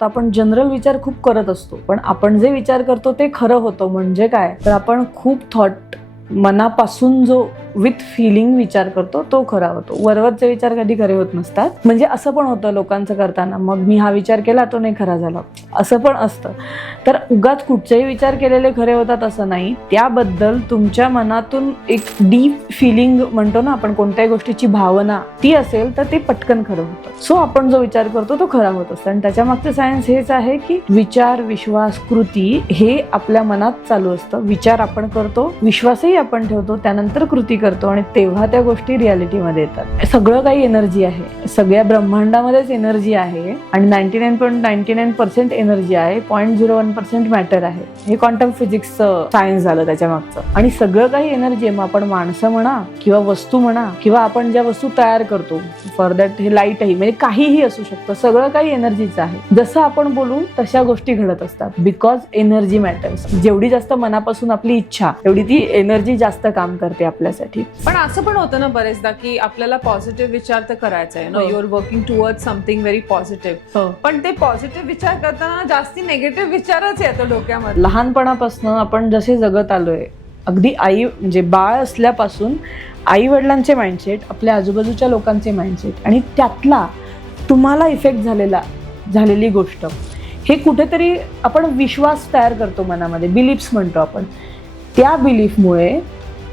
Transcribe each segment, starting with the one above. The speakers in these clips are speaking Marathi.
लागतं. आपण जनरल विचार खूप करत असतो, पण आपण जे विचार करतो ते खरं होतं. म्हणजे काय तर आपण खूप थॉट मनापासून जो विथ फिलिंग विचार करतो तो खरा होतो. वरवरचे विचार कधी खरे होत नसतात. म्हणजे असं पण होतं लोकांचं करताना, मग मी हा विचार केला तो नाही खरा झाला, असं पण असतं. तर उगाच कुठचेही विचार केलेले खरे होतात असं नाही. त्याबद्दल तुमच्या मनातून एक डीप फिलिंग म्हणतो ना आपण, कोणत्याही गोष्टीची भावना ती असेल तर ते पटकन खरं होतं. सो आपण जो विचार करतो तो खरा होत असतो. आणि त्याच्या मागचं सायन्स हेच आहे की विचार, विश्वास, कृती हे आपल्या मनात चालू असतं. विचार आपण करतो, विश्वासही आपण ठेवतो, त्यानंतर कृती करतो आणि तेव्हा त्या गोष्टी रियालिटीमध्ये येतात. सगळं काही एनर्जी आहे, सगळ्या ब्रह्मांडामध्येच एनर्जी आहे आणि 99.99% एनर्जी आहे, 0.01% मॅटर आहे. हे क्वांटम फिजिक्सचं सायन्स झालं त्याच्या मागचं. आणि सगळं काही एनर्जी आहे. मग आपण माणसं म्हणा किंवा वस्तू म्हणा किंवा आपण ज्या वस्तू तयार करतो, फॉर दॅट हे लाईटही, म्हणजे काहीही असू शकतं, सगळं काही एनर्जीचं आहे. जसं आपण बोलू तशा गोष्टी घडत असतात, बिकॉज एनर्जी मॅटर्स. जेवढी जास्त मनापासून आपली इच्छा तेवढी ती एनर्जी जास्त काम करते आपल्यासाठी. पण असं पण होतं ना बरेचदा की आपल्याला पॉझिटिव्ह विचार तर करायचा आहे ना, you are working towards something very positive, पण ते पॉझिटिव्ह विचार करताना जास्ती निगेटिव्ह विचारच येतो डोक्यामध्ये. लहानपणापासून आपण जसे जगत आलोय, अगदी आई म्हणजे बाळ असल्यापासून आई वडिलांचे माइंडसेट, आपल्या आजूबाजूच्या लोकांचे माइंडसेट आणि त्यातला तुम्हाला इफेक्ट झालेली गोष्ट, हे कुठेतरी आपण विश्वास तयार करतो मनामध्ये, बिलीफ्स म्हणतो आपण. त्या बिलीफमुळे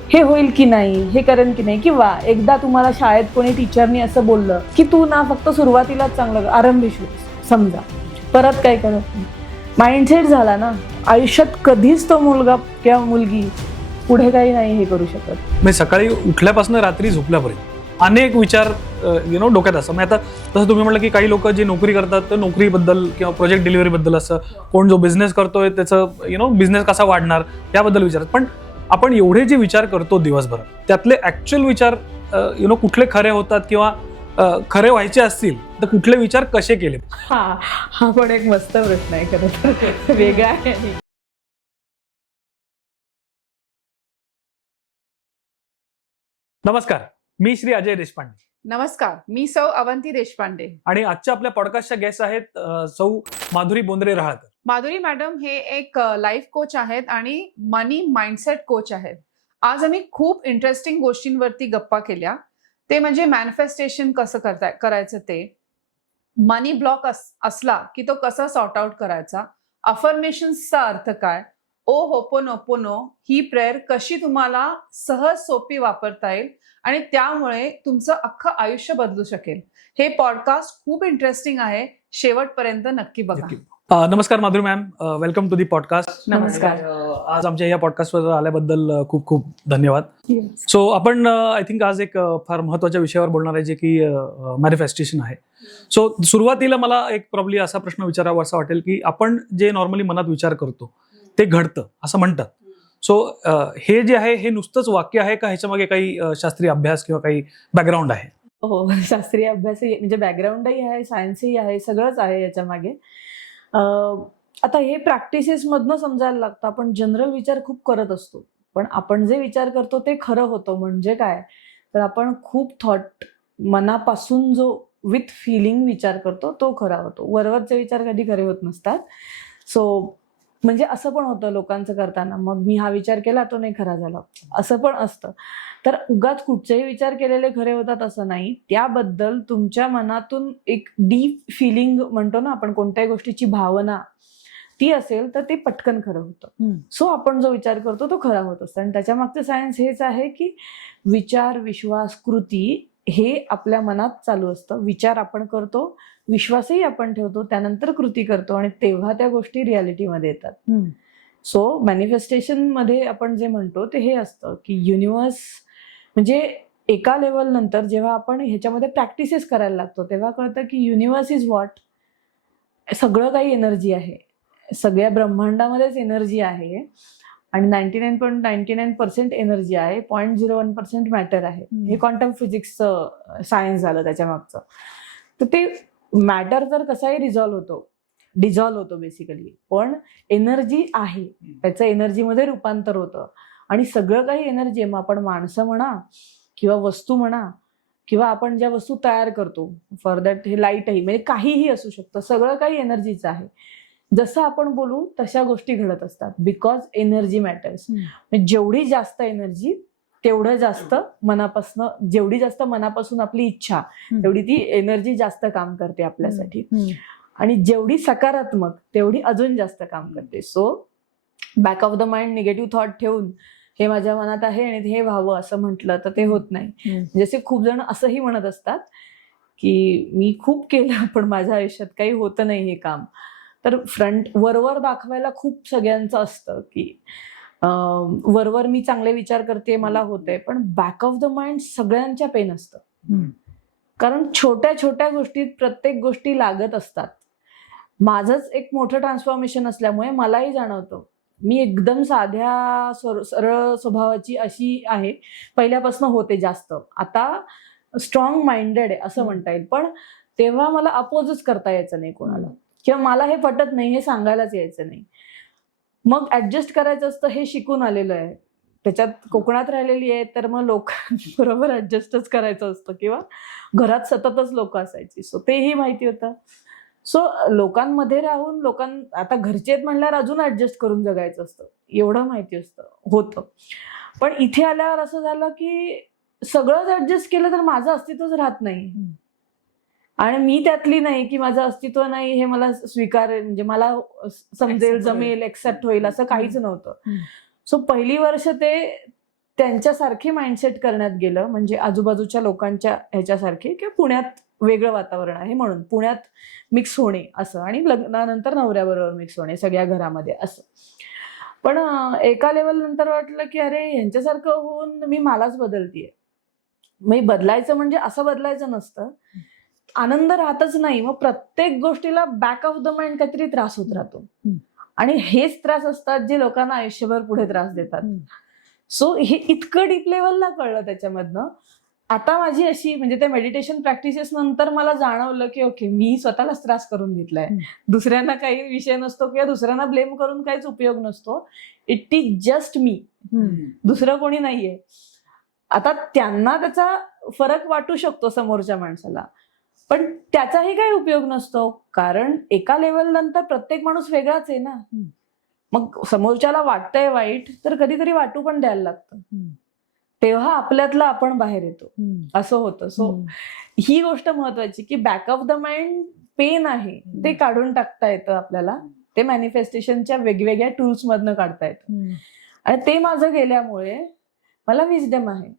हे होईल की नाही, हे करेन की नाही, किंवा एकदा तुम्हाला शाळेत कोणी टीचरनी असं बोललं की तू ना फक्त सुरुवातीलाच चांगलं आरंभिशील, समजा परत काय करत नाही, माइंडसेट झाला ना, आयुष्यात कधीच तो मुलगा किंवा मुलगी पुढे काही नाही हे करू शकत. म्हणजे सकाळी उठल्यापासून रात्री झोपल्यापर्यंत अनेक विचार डोक्यात असतात. म्हणजे आता तसं तुम्ही म्हटलं की काही लोक जे नोकरी करतात तर नोकरीबद्दल किंवा प्रोजेक्ट डिलिव्हरीबदल असं, कोण जो बिझनेस करतोय त्याचं बिझनेस कसा वाढणार याबद्दल विचारतात. पण आपण एवढे जे विचार करतो दिवसभर, त्यातले ऍक्च्युअल विचार कुठले खरे होतात किंवा खरे व्हायचे असतील तर कुठले विचार कसे केले? हा पण एक मस्त प्रश्न आहे, खरं तर वेगळा आहे. नमस्कार, मी श्री अजय देशपांडे. नमस्कार, मी सौ अवंती देशपांडे. आणि आजच्या आपल्या पॉडकास्टच्या गेस्ट आहेत सौ माधुरी बोंद्रे रहाळकर. माधुरी मॅडम हे एक लाईफ कोच आहेत आणि मनी माइंडसेट कोच आहेत. आज आम्ही खूप इंटरेस्टिंग गोष्टींवरती गप्पा केल्या. ते म्हणजे मॅनिफेस्टेशन कसं करायचं, ते मनी ब्लॉक असला की तो कसा सॉर्ट आउट करायचा, अफर्मेशन्सचा अर्थ काय, ओ होपोनोपोनो ही प्रेयर कशी तुम्हाला सहज सोपी वापरता येईल आणि त्यामुळे तुमचं अख्खं आयुष्य बदलू शकेल. हे पॉडकास्ट खूप इंटरेस्टिंग आहे, शेवटपर्यंत नक्की बघा. नमस्कार Madhuri ma'am, welcome to the podcast. नमस्कार. आज आमच्या या पॉडकास्टवर आल्याबद्दल खूप खूप धन्यवाद. सो आपण आय थिंक आज एक फार महत्वाच्या विषयावर बोलणार आहे, जे की मॅनिफेस्टेशन आहे. सो सुरुवातीला मला एक प्रॉब्ली असा प्रश्न विचारावा असं वाटेल की आपण जे नॉर्मली मनात विचार करतो ते घडतं असं म्हणतात. सो हे जे आहे हे नुसतंच वाक्य आहे का ह्याच्या मागे काही शास्त्रीय अभ्यास किंवा काही बॅकग्राऊंड आहे? हो, शास्त्रीय अभ्यासही म्हणजे बॅकग्राऊंडही आहे, सायन्सही आहे, सगळंच आहे याच्या मागे. आता हे प्रॅक्टिसेस मधनं समजायला लागतं. आपण जनरल विचार खूप करत असतो, पण आपण जे विचार करतो ते खरं होतं. म्हणजे काय तर आपण खूप थॉट मनापासून जो विथ फिलिंग विचार करतो तो खरा होतो. वरवरचे विचार कधी खरे होत नसतात. सो म्हणजे असं पण होतं लोकांचं करताना, मग मी हा विचार केला तो नाही खरा झाला, असं पण असतं. तर उगाच कुठचेही विचार केलेले खरे होतात असं नाही. त्याबद्दल तुमच्या मनातून एक डीप फिलिंग म्हणतो ना आपण, कोणत्याही गोष्टीची भावना ती असेल तर ते पटकन खरं होतं. सो आपण जो विचार करतो तो खरा होत असतो. आणि त्याच्या मागचं सायन्स हेच आहे की विचार, विश्वास, कृती हे आपल्या मनात चालू असतं. विचार आपण करतो, विश्वासही आपण ठेवतो, त्यानंतर कृती करतो आणि तेव्हा त्या गोष्टी रियालिटीमध्ये येतात. सो मॅनिफेस्टेशन मध्ये आपण जे म्हणतो ते हे असतं की युनिव्हर्स म्हणजे एका लेवल नंतर जेव्हा आपण ह्याच्यामध्ये प्रॅक्टिसेस करायला लागतो तेव्हा कळतं की युनिव्हर्स इज व्हॉट, सगळं काही एनर्जी आहे, सगळ्या ब्रह्मांडामध्येच एनर्जी आहे आणि 99.99% एनर्जी आहे, 0.01% मॅटर आहे. हे क्वांटम फिजिक्सचं सायन्स झालं त्याच्या मागचं. तर ते मॅटर तर कसाही डिझॉल्व्ह होतो बेसिकली, पण एनर्जी आहे, त्याचं एनर्जीमध्ये रूपांतर होतं आणि सगळं काही एनर्जी आहे. मग आपण माणसं म्हणा किंवा वस्तू म्हणा किंवा आपण ज्या वस्तू तयार करतो, फॉर दॅट हे लाईटही, म्हणजे काहीही असू शकतं, सगळं काही एनर्जीचं आहे. जसं आपण बोलू तशा गोष्टी घडत असतात, बिकॉज एनर्जी मॅटर्स. जेवढी जास्त एनर्जी तेवढं जास्त मनापासून, जेवढी जास्त मनापासून आपली इच्छा तेवढी ती एनर्जी जास्त काम करते आपल्यासाठी. आणि जेवढी सकारात्मक तेवढी अजून जास्त काम करते. So back of the mind negative thought ठेवून हे माझ्या मनात आहे आणि हे व्हावं असं म्हटलं तर ते होत नाही. जसे खूप जण असंही म्हणत असतात की मी खूप केलं पण माझ्या आयुष्यात काही होतं नाही हे काम. तर फ्रंट वरवर दाखवायला खूप सगळ्यांचं असतं की वरवर मी चांगले विचार करते, मला होतंय, पण बॅक ऑफ द माइंड सगळ्यांच्या पेन असतं. कारण छोट्या छोट्या गोष्टीत प्रत्येक गोष्टी लागत असतात. माझंच एक मोठं ट्रान्सफॉर्मेशन असल्यामुळे मलाही जाणवतं मी एकदम साध्या सरळ स्वभावाची अशी आहे, पहिल्यापासून होते जास्त, आता स्ट्रॉंग माइंडेड आहे असं म्हणता येईल. पण तेव्हा मला अपोजच करता यायचं नाही कोणाला, किंवा मला हे पटत नाही हे सांगायलाच यायचं नाही. मग ऍडजस्ट करायचं असतं हे शिकून आलेलं आहे. त्याच्यात कोकणात राहिलेली आहे तर मग लोकांबरोबर ऍडजस्टच करायचं असतं, किंवा घरात सततच लोक असायची, सो तेही माहिती होतं. सो लोकांमध्ये राहून आता घरचे आहेत म्हणल्यावर अजून ऍडजस्ट करून जगायचं असतं, एवढं माहिती होतं. पण इथे आल्यावर असं झालं की सगळंच ऍडजस्ट केलं तर माझं अस्तित्वच राहत नाही, आणि मी त्यातली नाही की माझं अस्तित्व नाही हे मला म्हणजे मला समजेल, जमेल, एक्सेप्ट होईल असं काहीच नव्हतं. सो पहिली वर्ष ते त्यांच्यासारखे माइंडसेट करण्यात गेलं, म्हणजे आजूबाजूच्या लोकांच्या ह्याच्यासारखे, किंवा पुण्यात वेगळं वातावरण आहे म्हणून पुण्यात मिक्स होणे असं, आणि लग्नानंतर नवऱ्याबरोबर मिक्स होणे सगळ्या घरामध्ये असं. पण एका लेवल नंतर वाटलं की अरे ह्यांच्यासारखं होऊन मी मलाच बदलतीये. मी बदलायचं म्हणजे असं बदलायचं नसतं, आनंद राहतच नाही, मग प्रत्येक गोष्टीला बॅक ऑफ द माइंड काहीतरी त्रास होत राहतो, आणि हेच त्रास असतात जे लोकांना आयुष्यभर पुढे त्रास देतात. सो हे इतकं डीप लेवलला कळलं त्याच्यामधनं. आता माझी अशी, म्हणजे त्या मेडिटेशन प्रॅक्टिसेस नंतर मला जाणवलं की ओके, मी स्वतःलाच त्रास करून घेतलाय, दुसऱ्यांना काही विषय नसतो किंवा दुसऱ्यांना ब्लेम करून काहीच उपयोग नसतो. इट इज जस्ट मी, दुसरं कोणी नाहीये. आता त्यांना त्याचा फरक वाटू शकतो समोरच्या माणसाला, पण त्याचाही काही उपयोग नसतो, कारण एका लेवल नंतर प्रत्येक माणूस वेगळाच आहे ना. मग समोरच्याला वाटतंय वाईट तर कधीतरी वाटू पण द्यायला लागतं, तेव्हा आपल्यातला आपण बाहेर येतो, असं होतं. सो ही गोष्ट महत्वाची की back of the mind pain आहे ते काढून टाकता येतं आपल्याला, ते मॅनिफेस्टेशनच्या वेगवेगळ्या टूल्स मधनं काढता येतं. आणि ते माझं गेल्यामुळे मला विजडम आहे,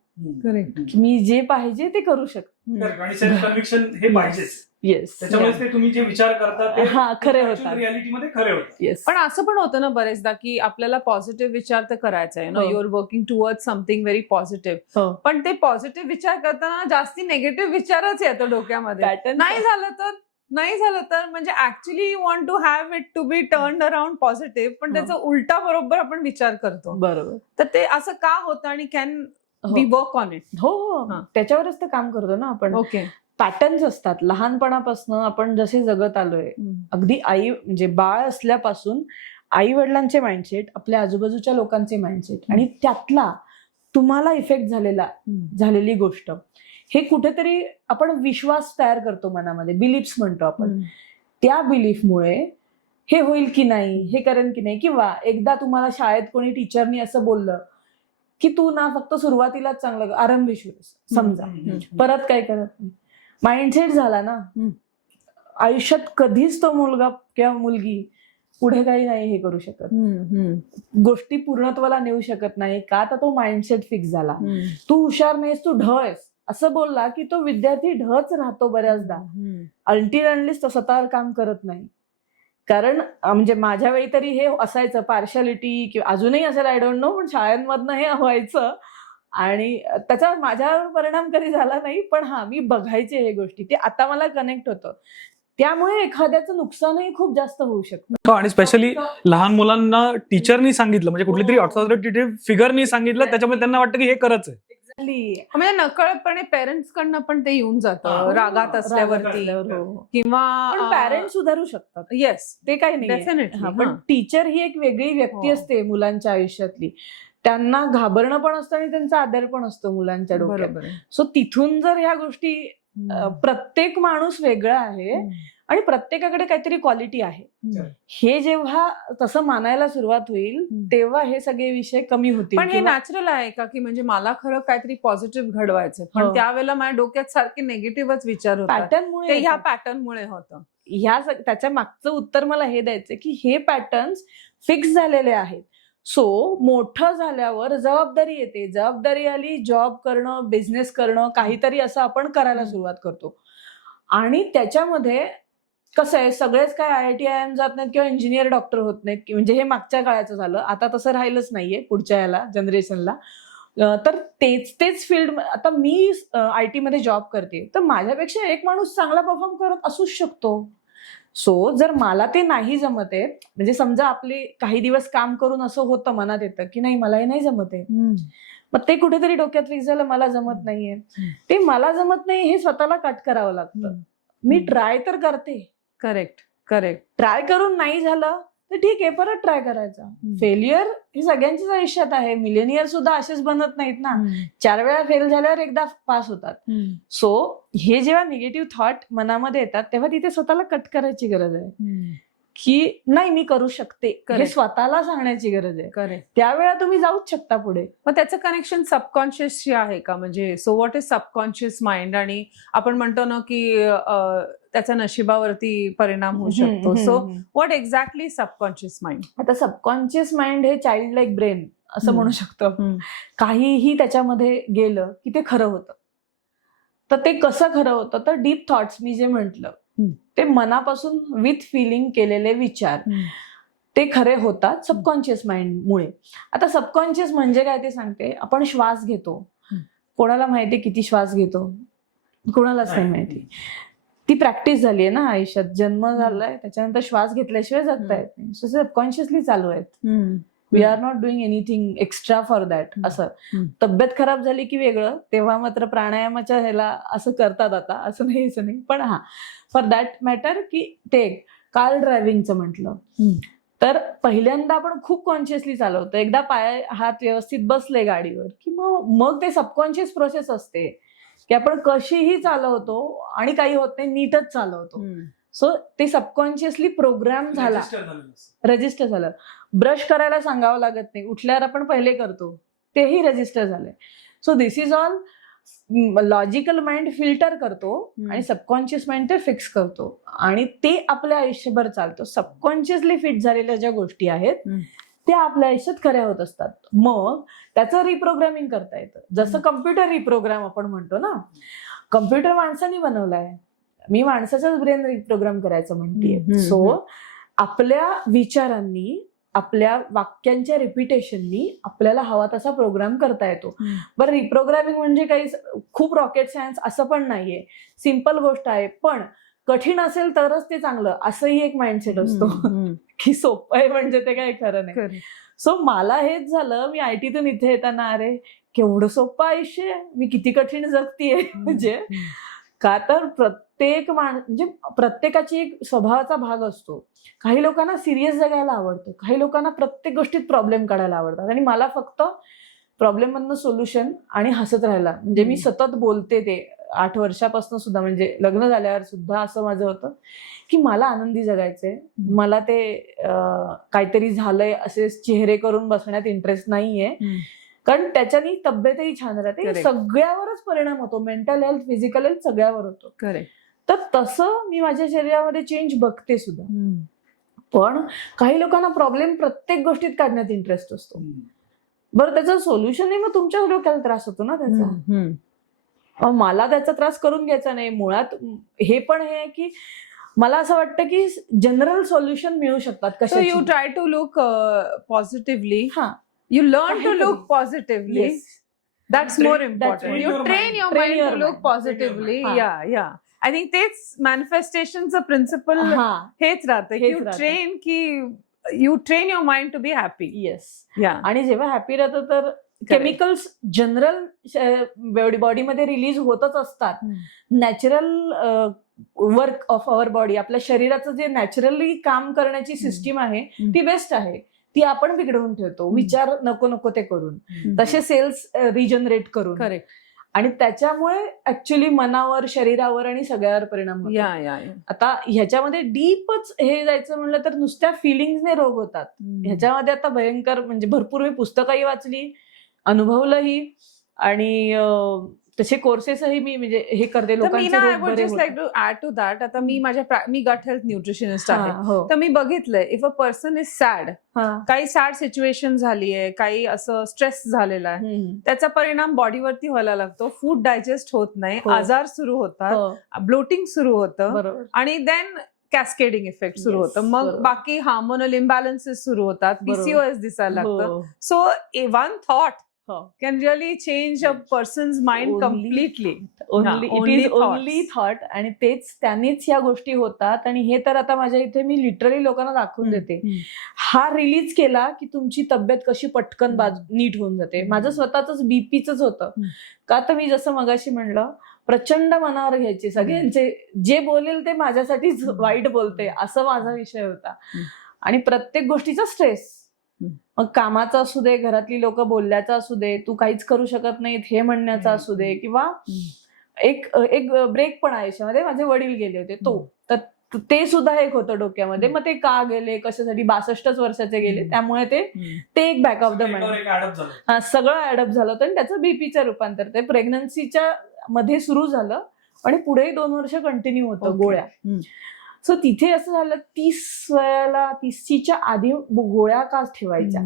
करेक्ट, मी जे पाहिजे ते करू शकते. आणि सेल्फ कन्व्हिक्शन हे पाहिजेच. येस, त्याच्यामुळे ते तुम्ही जे विचार करता ते खरे होतात, रियालिटीमध्ये खरे होतात. येस. पण असं पण होतं ना बरेचदा की आपल्याला पॉझिटिव्ह विचार तर करायचा आहे ना, हो. You are working toward something very positive, हो. पण ते पॉझिटिव्ह विचार करताना जास्ती निगेटिव्ह विचारच येतो डोक्यामध्ये. Pattern. नाही झालं तर म्हणजे actually you want to have it to be turn around positive, पण त्याचा उलटा बरोबर आपण विचार करतो. बरोबर. तर ते असं का होतं आणि can be work on it? हो, त्याच्यावरच तर काम करतो ना आपण. ओके. पॅटर्न्स असतात लहानपणापासून आपण जसे जगत आलोय, अगदी आई म्हणजे बाळ असल्यापासून आई वडिलांचे माइंडसेट, आपल्या आजूबाजूच्या लोकांचे माइंडसेट, आणि त्यातला तुम्हाला इफेक्ट झालेली गोष्ट, हे कुठेतरी आपण विश्वास तयार करतो मनामध्ये, बिलीफ्स म्हणतो आपण. त्या बिलीफमुळे हे होईल की नाही, हे करेन की नाही, किंवा एकदा तुम्हाला शाळेत कोणी टीचरनी असं बोललं की तू ना फक्त सुरुवातीलाच चांगलं आरंभेश्वर समजा, परत काय करत नाही, माइंडसेट झाला ना, आयुष्यात कधीच तो मुलगा किंवा मुलगी पुढे काही नाही हे करू शकत, गोष्टी पूर्णत्वाला नेऊ शकत नाही. का तर तो माइंडसेट फिक्स झाला. तू हुशार नाहीस, तू ढ आहेस असं बोलला की तो विद्यार्थी ढच राहतो बऱ्याचदा, अल्टिल अनलेस तो स्वतःवर काम करत नाही. कारण म्हणजे माझ्या वेळी तरी हे असायचं, पार्शालिटी किंवा अजूनही असेल, आय डोंट नो, पण शाळांमधनं हे व्हायचं, आणि त्याचा माझ्यावर परिणाम कधी झाला नाही, पण मी बघायचे हे गोष्टी, ते आता मला कनेक्ट होतं. त्यामुळे एखाद्याचं नुकसानही खूप जास्त होऊ शकतं. आणि स्पेशली लहान मुलांना टीचरनी सांगितलं, म्हणजे कुठली तरी ऑथॉरिटेटिव्ह फिगरनी सांगितलं, त्याच्यामुळे त्यांना वाटतं की हे खरंच आहे. म्हणजे नकळतपणे पेरेंट्स कडनं पण ते येऊन जातं रागात असल्यावरती, किंवा पॅरेंट्स सुधारू शकतात. येस, ते काही नाही, डेफिनेटली. पण टीचर ही एक वेगळी व्यक्ती असते मुलांच्या आयुष्यातली. त्यांना घाबरणं पण असतं आणि त्यांचा आदर पण असतो मुलांच्या डोक्यात. बरोबर आहे. सो तिथून जर ह्या गोष्टी प्रत्येक माणूस वेगळा आहे आणि प्रत्येकाकडे काहीतरी क्वालिटी आहे, हे जेव्हा तसं मानायला सुरुवात होईल तेव्हा हे सगळे विषय कमी होतील. पण हे नॅचरल आहे का, की म्हणजे मला खरं काहीतरी पॉझिटिव्ह घडवायचं, पण त्यावेळेला माझ्या डोक्यात सारखे निगेटिव्हच विचार होतात, ते पॅटर्नमुळे ह्या पॅटर्नमुळे होतं. त्याच्या मागचं उत्तर मला हे द्यायचं की हे पॅटर्न्स फिक्स झालेले आहेत. सो मोठं झाल्यावर जबाबदारी येते, जबाबदारी आली, जॉब करणं, बिझनेस करणं, काहीतरी असं आपण करायला सुरुवात करतो. आणि त्याच्यामध्ये कसं आहे, सगळेच काय IIT IIM जात नाहीत किंवा इंजिनियर डॉक्टर होत नाहीत, म्हणजे हे मागच्या काळाचं झालं, आता तसं राहिलंच नाहीये पुढच्या याला जनरेशनला. तर तेच फील्ड, आता मी IT मध्ये जॉब करते, तर माझ्यापेक्षा एक माणूस चांगला परफॉर्म करत असूच शकतो. सो जर मला ते नाही जमत आहे, म्हणजे समजा आपले काही दिवस काम करून असं होतं, मनात येतं की नाही मला हे नाही जमत आहे, मग ते कुठेतरी डोक्यात फिक्स झालं, मला जमत नाहीये. ते मला जमत नाही हे स्वतःला कट करावं लागतं. मी ट्राय तर करते, करेक्ट, ट्राय करून नाही झालं तर ठीक आहे, परत ट्राय करायचा. फेल्युअर हे सगळ्यांच्याच आयुष्यात आहे. मिलेनियर सुद्धा असेच बनत नाहीत ना, 4 वेळा फेल झाल्यावर एकदा पास होतात. सो हे जेव्हा निगेटिव्ह थॉट मनामध्ये येतात तेव्हा तिथे स्वतःला कट करायची गरज आहे, की नाही मी करू शकते, हे स्वतःला सांगण्याची गरज आहे. करेक्ट. त्यावेळा तुम्ही जाऊच शकता पुढे. मग त्याचं कनेक्शन सबकॉन्शियसशी आहे का, म्हणजे so what is subconscious mind, आणि आपण म्हणतो ना की त्याचा नशिबावरती परिणाम होऊ शकतो. So what exactly subconscious mind? आता सबकॉन्शियस माइंड हे चाइल्ड लाईक ब्रेन असं म्हणू शकतो. काहीही त्याच्यामध्ये गेलं की ते खरं होतं. तर ते कसं खरं होतं, तर डीप थॉट्स मी जे म्हटलं ते मनापासून विथ फिलिंग केलेले विचार ते खरे होतात सबकॉन्शियस माइंडमुळे. आता सबकॉन्शियस म्हणजे काय ते सांगते. आपण श्वास घेतो, कोणाला माहिती किती श्वास घेतो, कोणालाच नाही माहिती. ती प्रॅक्टिस झाली आहे ना आयुष्यात, जन्म झालाय त्याच्यानंतर श्वास घेतल्याशिवाय जगता येत नाही. सो सबकॉन्शियसली चालू आहेत. We are not doing anything extra for that. असं तब्येत खराब झाली की वेगळं, तेव्हा मात्र प्राणायामाच्या ह्याला असं करतात आता, असं नाही. पण हा फॉर दॅट मॅटर की ते कार ड्रायव्हिंगचं म्हटलं तर पहिल्यांदा आपण खूप कॉन्शियसली चालवतो. एकदा पाय हात व्यवस्थित बसले गाडीवर की मग ते सबकॉन्शियस प्रोसेस असते की आपण कशीही चालवतो आणि काही होत नाही, नीटच चालवतो. सो ते सबकॉन्शियसली प्रोग्राम झाला, रजिस्टर झालं. ब्रश करायला सांगावं लागत नाही, उठल्यावर आपण पहिले करतो, तेही रजिस्टर झालंय. So this is all logical mind filter करतो आणि सबकॉन्शियस माइंड ते फिक्स करतो आणि ते आपल्या आयुष्यभर चालतो. सबकॉन्शियसली फिट झालेल्या ज्या गोष्टी आहेत त्या आपल्या आयुष्यात खऱ्या होत असतात. मग त्याचं रिप्रोग्रामिंग करता येतं. जसं कम्प्युटर रिप्रोग्राम आपण म्हणतो ना, कम्प्युटर माणसाने बनवलाय, मी माणसाचाच ब्रेन रिप्रोग्राम करायचं म्हणतेय. सो आपल्या विचारांनी, आपल्या वाक्यांच्या रिपिटेशननी आपल्याला हवा तसा प्रोग्राम करता येतो. बरं, रिप्रोग्रामिंग म्हणजे काही खूप रॉकेट सायन्स असं पण नाहीये, सिम्पल गोष्ट आहे. पण कठीण असेल तरच ते चांगलं, असंही एक माइंडसेट असतो की सोपं आहे म्हणजे ते काही खरं नाही. सो मला हेच झालं, मी ITतून इथे येताना अरे केवढं सोपं आयुष्य आहे, मी किती कठीण जगतीये. म्हणजे का तर म्हणजे प्रत्येकाची एक स्वभावाचा भाग असतो. काही लोकांना सिरियस जगायला आवडतं, काही लोकांना प्रत्येक गोष्टीत प्रॉब्लेम काढायला आवडतात आणि मला फक्त प्रॉब्लेम मधनं सोल्युशन आणि हसत राहायला. म्हणजे मी सतत बोलते ते 8 वर्षापासून सुद्धा, म्हणजे लग्न झाल्यावर सुद्धा असं माझं होतं की मला आनंदी जगायचंय, मला ते काहीतरी झालंय असे चेहरे करून बसण्यात इंटरेस्ट नाहीये, कारण त्याच्यानी तब्येतही छान राहते, सगळ्यावरच परिणाम होतो, मेंटल हेल्थ, फिजिकल हेल्थ सगळ्यावर होतो. तर तसं मी माझ्या शरीरामध्ये चेंज बघते सुद्धा. पण काही लोकांना प्रॉब्लेम प्रत्येक गोष्टीत काढण्यात इंटरेस्ट असतो. बरं, त्याचं सोल्युशन नाही, मग तुमच्या डोक्याला त्रास होतो ना त्याचा. मला त्याचा त्रास करून घ्यायचा नाही. मुळात हे पण हे आहे की मला असं वाटतं की जनरल सोल्युशन मिळू शकतात. कसं you try to look positively, you learn to look positively. Yes. That's more important. You train your mind to look positively. Yeah. I think तेच manifestationचं प्रिन्सिपल हेच राहतं की you train your mind to be happy. Yes. Yeah. आणि जेव्हा हॅपी राहतो तर केमिकल्स जनरल बॉडीमध्ये रिलीज होतच असतात. Natural work of our body, आपल्या शरीराचं जे नॅचरली काम करण्याची सिस्टीम आहे ती बेस्ट आहे. ती आपण बिघडवून ठेवतो, विचार नको नको ते करून, तसे सेल्स रिजनरेट करून. करेक्ट. आणि त्याच्यामुळे ऍक्च्युली मनावर, शरीरावर आणि सगळ्यावर परिणाम होतो. आता ह्याच्यामध्ये डीपच हे जायचं म्हणलं तर नुसत्या फिलिंग्सने रोग होतात. ह्याच्यामध्ये आता भयंकर म्हणजे भरपूर मी पुस्तकही वाचली, अनुभवलंही, आणि तसे कोर्सेसही मी म्हणजे हे करते लोकांचे रोग बरे होतात. Like to add to that. आता मी गट हेल्थ न्यूट्रिशनिस्ट आहे, हो. तर मी बघितलंय if a person is sad, काही सॅड सिच्युएशन झाली आहे, काही असं स्ट्रेस झालेला आहे, त्याचा परिणाम बॉडीवरती व्हायला लागतो, फूड डायजेस्ट होत नाही, हो. आजार सुरू होतात, ब्लोटिंग सुरू होतं, बरोबर. आणि देन कॅस्केडिंग इफेक्ट सुरू Yes, होतं. मग बरोबर. बाकी हार्मोनल इम्बॅलन्सेस सुरू होतात, बरोबर. पीसीओएस दिसायला लागतं. हो. सो वन थॉट हो. can really change a person's mind Only completely. Only it only is only thoughts. Thought. आणि त्यांनीच ह्या गोष्टी होतात. आणि हे तर आता माझ्या इथे मी लिटरली लोकांना दाखवून देते. हा रिलीज केला की तुमची तब्येत कशी पटकन नीट होऊन जाते. माझं स्वतःच बीपीच होतं. का तर मी जसं मगाशी म्हणलं, प्रचंड मनावर घ्यायचे, सगळ्यांचे जे बोलेल ते माझ्यासाठीच वाईट बोलते, असं माझा विषय होता. आणि प्रत्येक गोष्टीचा स्ट्रेस, मग कामाचा असू दे, घरातली लोक बोलल्याचा असू दे, तू काहीच करू शकत नाहीत हे म्हणण्याचा असू दे, किंवा एक ब्रेक पण आयुष्यामध्ये माझे वडील गेले होते, तर ते सुद्धा एक होतं डोक्यामध्ये. मग ते का गेले, कशासाठी, 62 वर्षाचे गेले, त्यामुळे ते एक बॅक ऑफ द माइंड सगळं ऍडअप झालं होतं. आणि त्याचं बीपीचं रूपांतर ते प्रेग्नन्सीच्या मध्ये सुरू झालं आणि पुढेही 2 वर्ष कंटिन्यू होतं गोळ्या. सो तिथे असं झालं, 30च्या आधी गोळ्या का ठेवायच्या,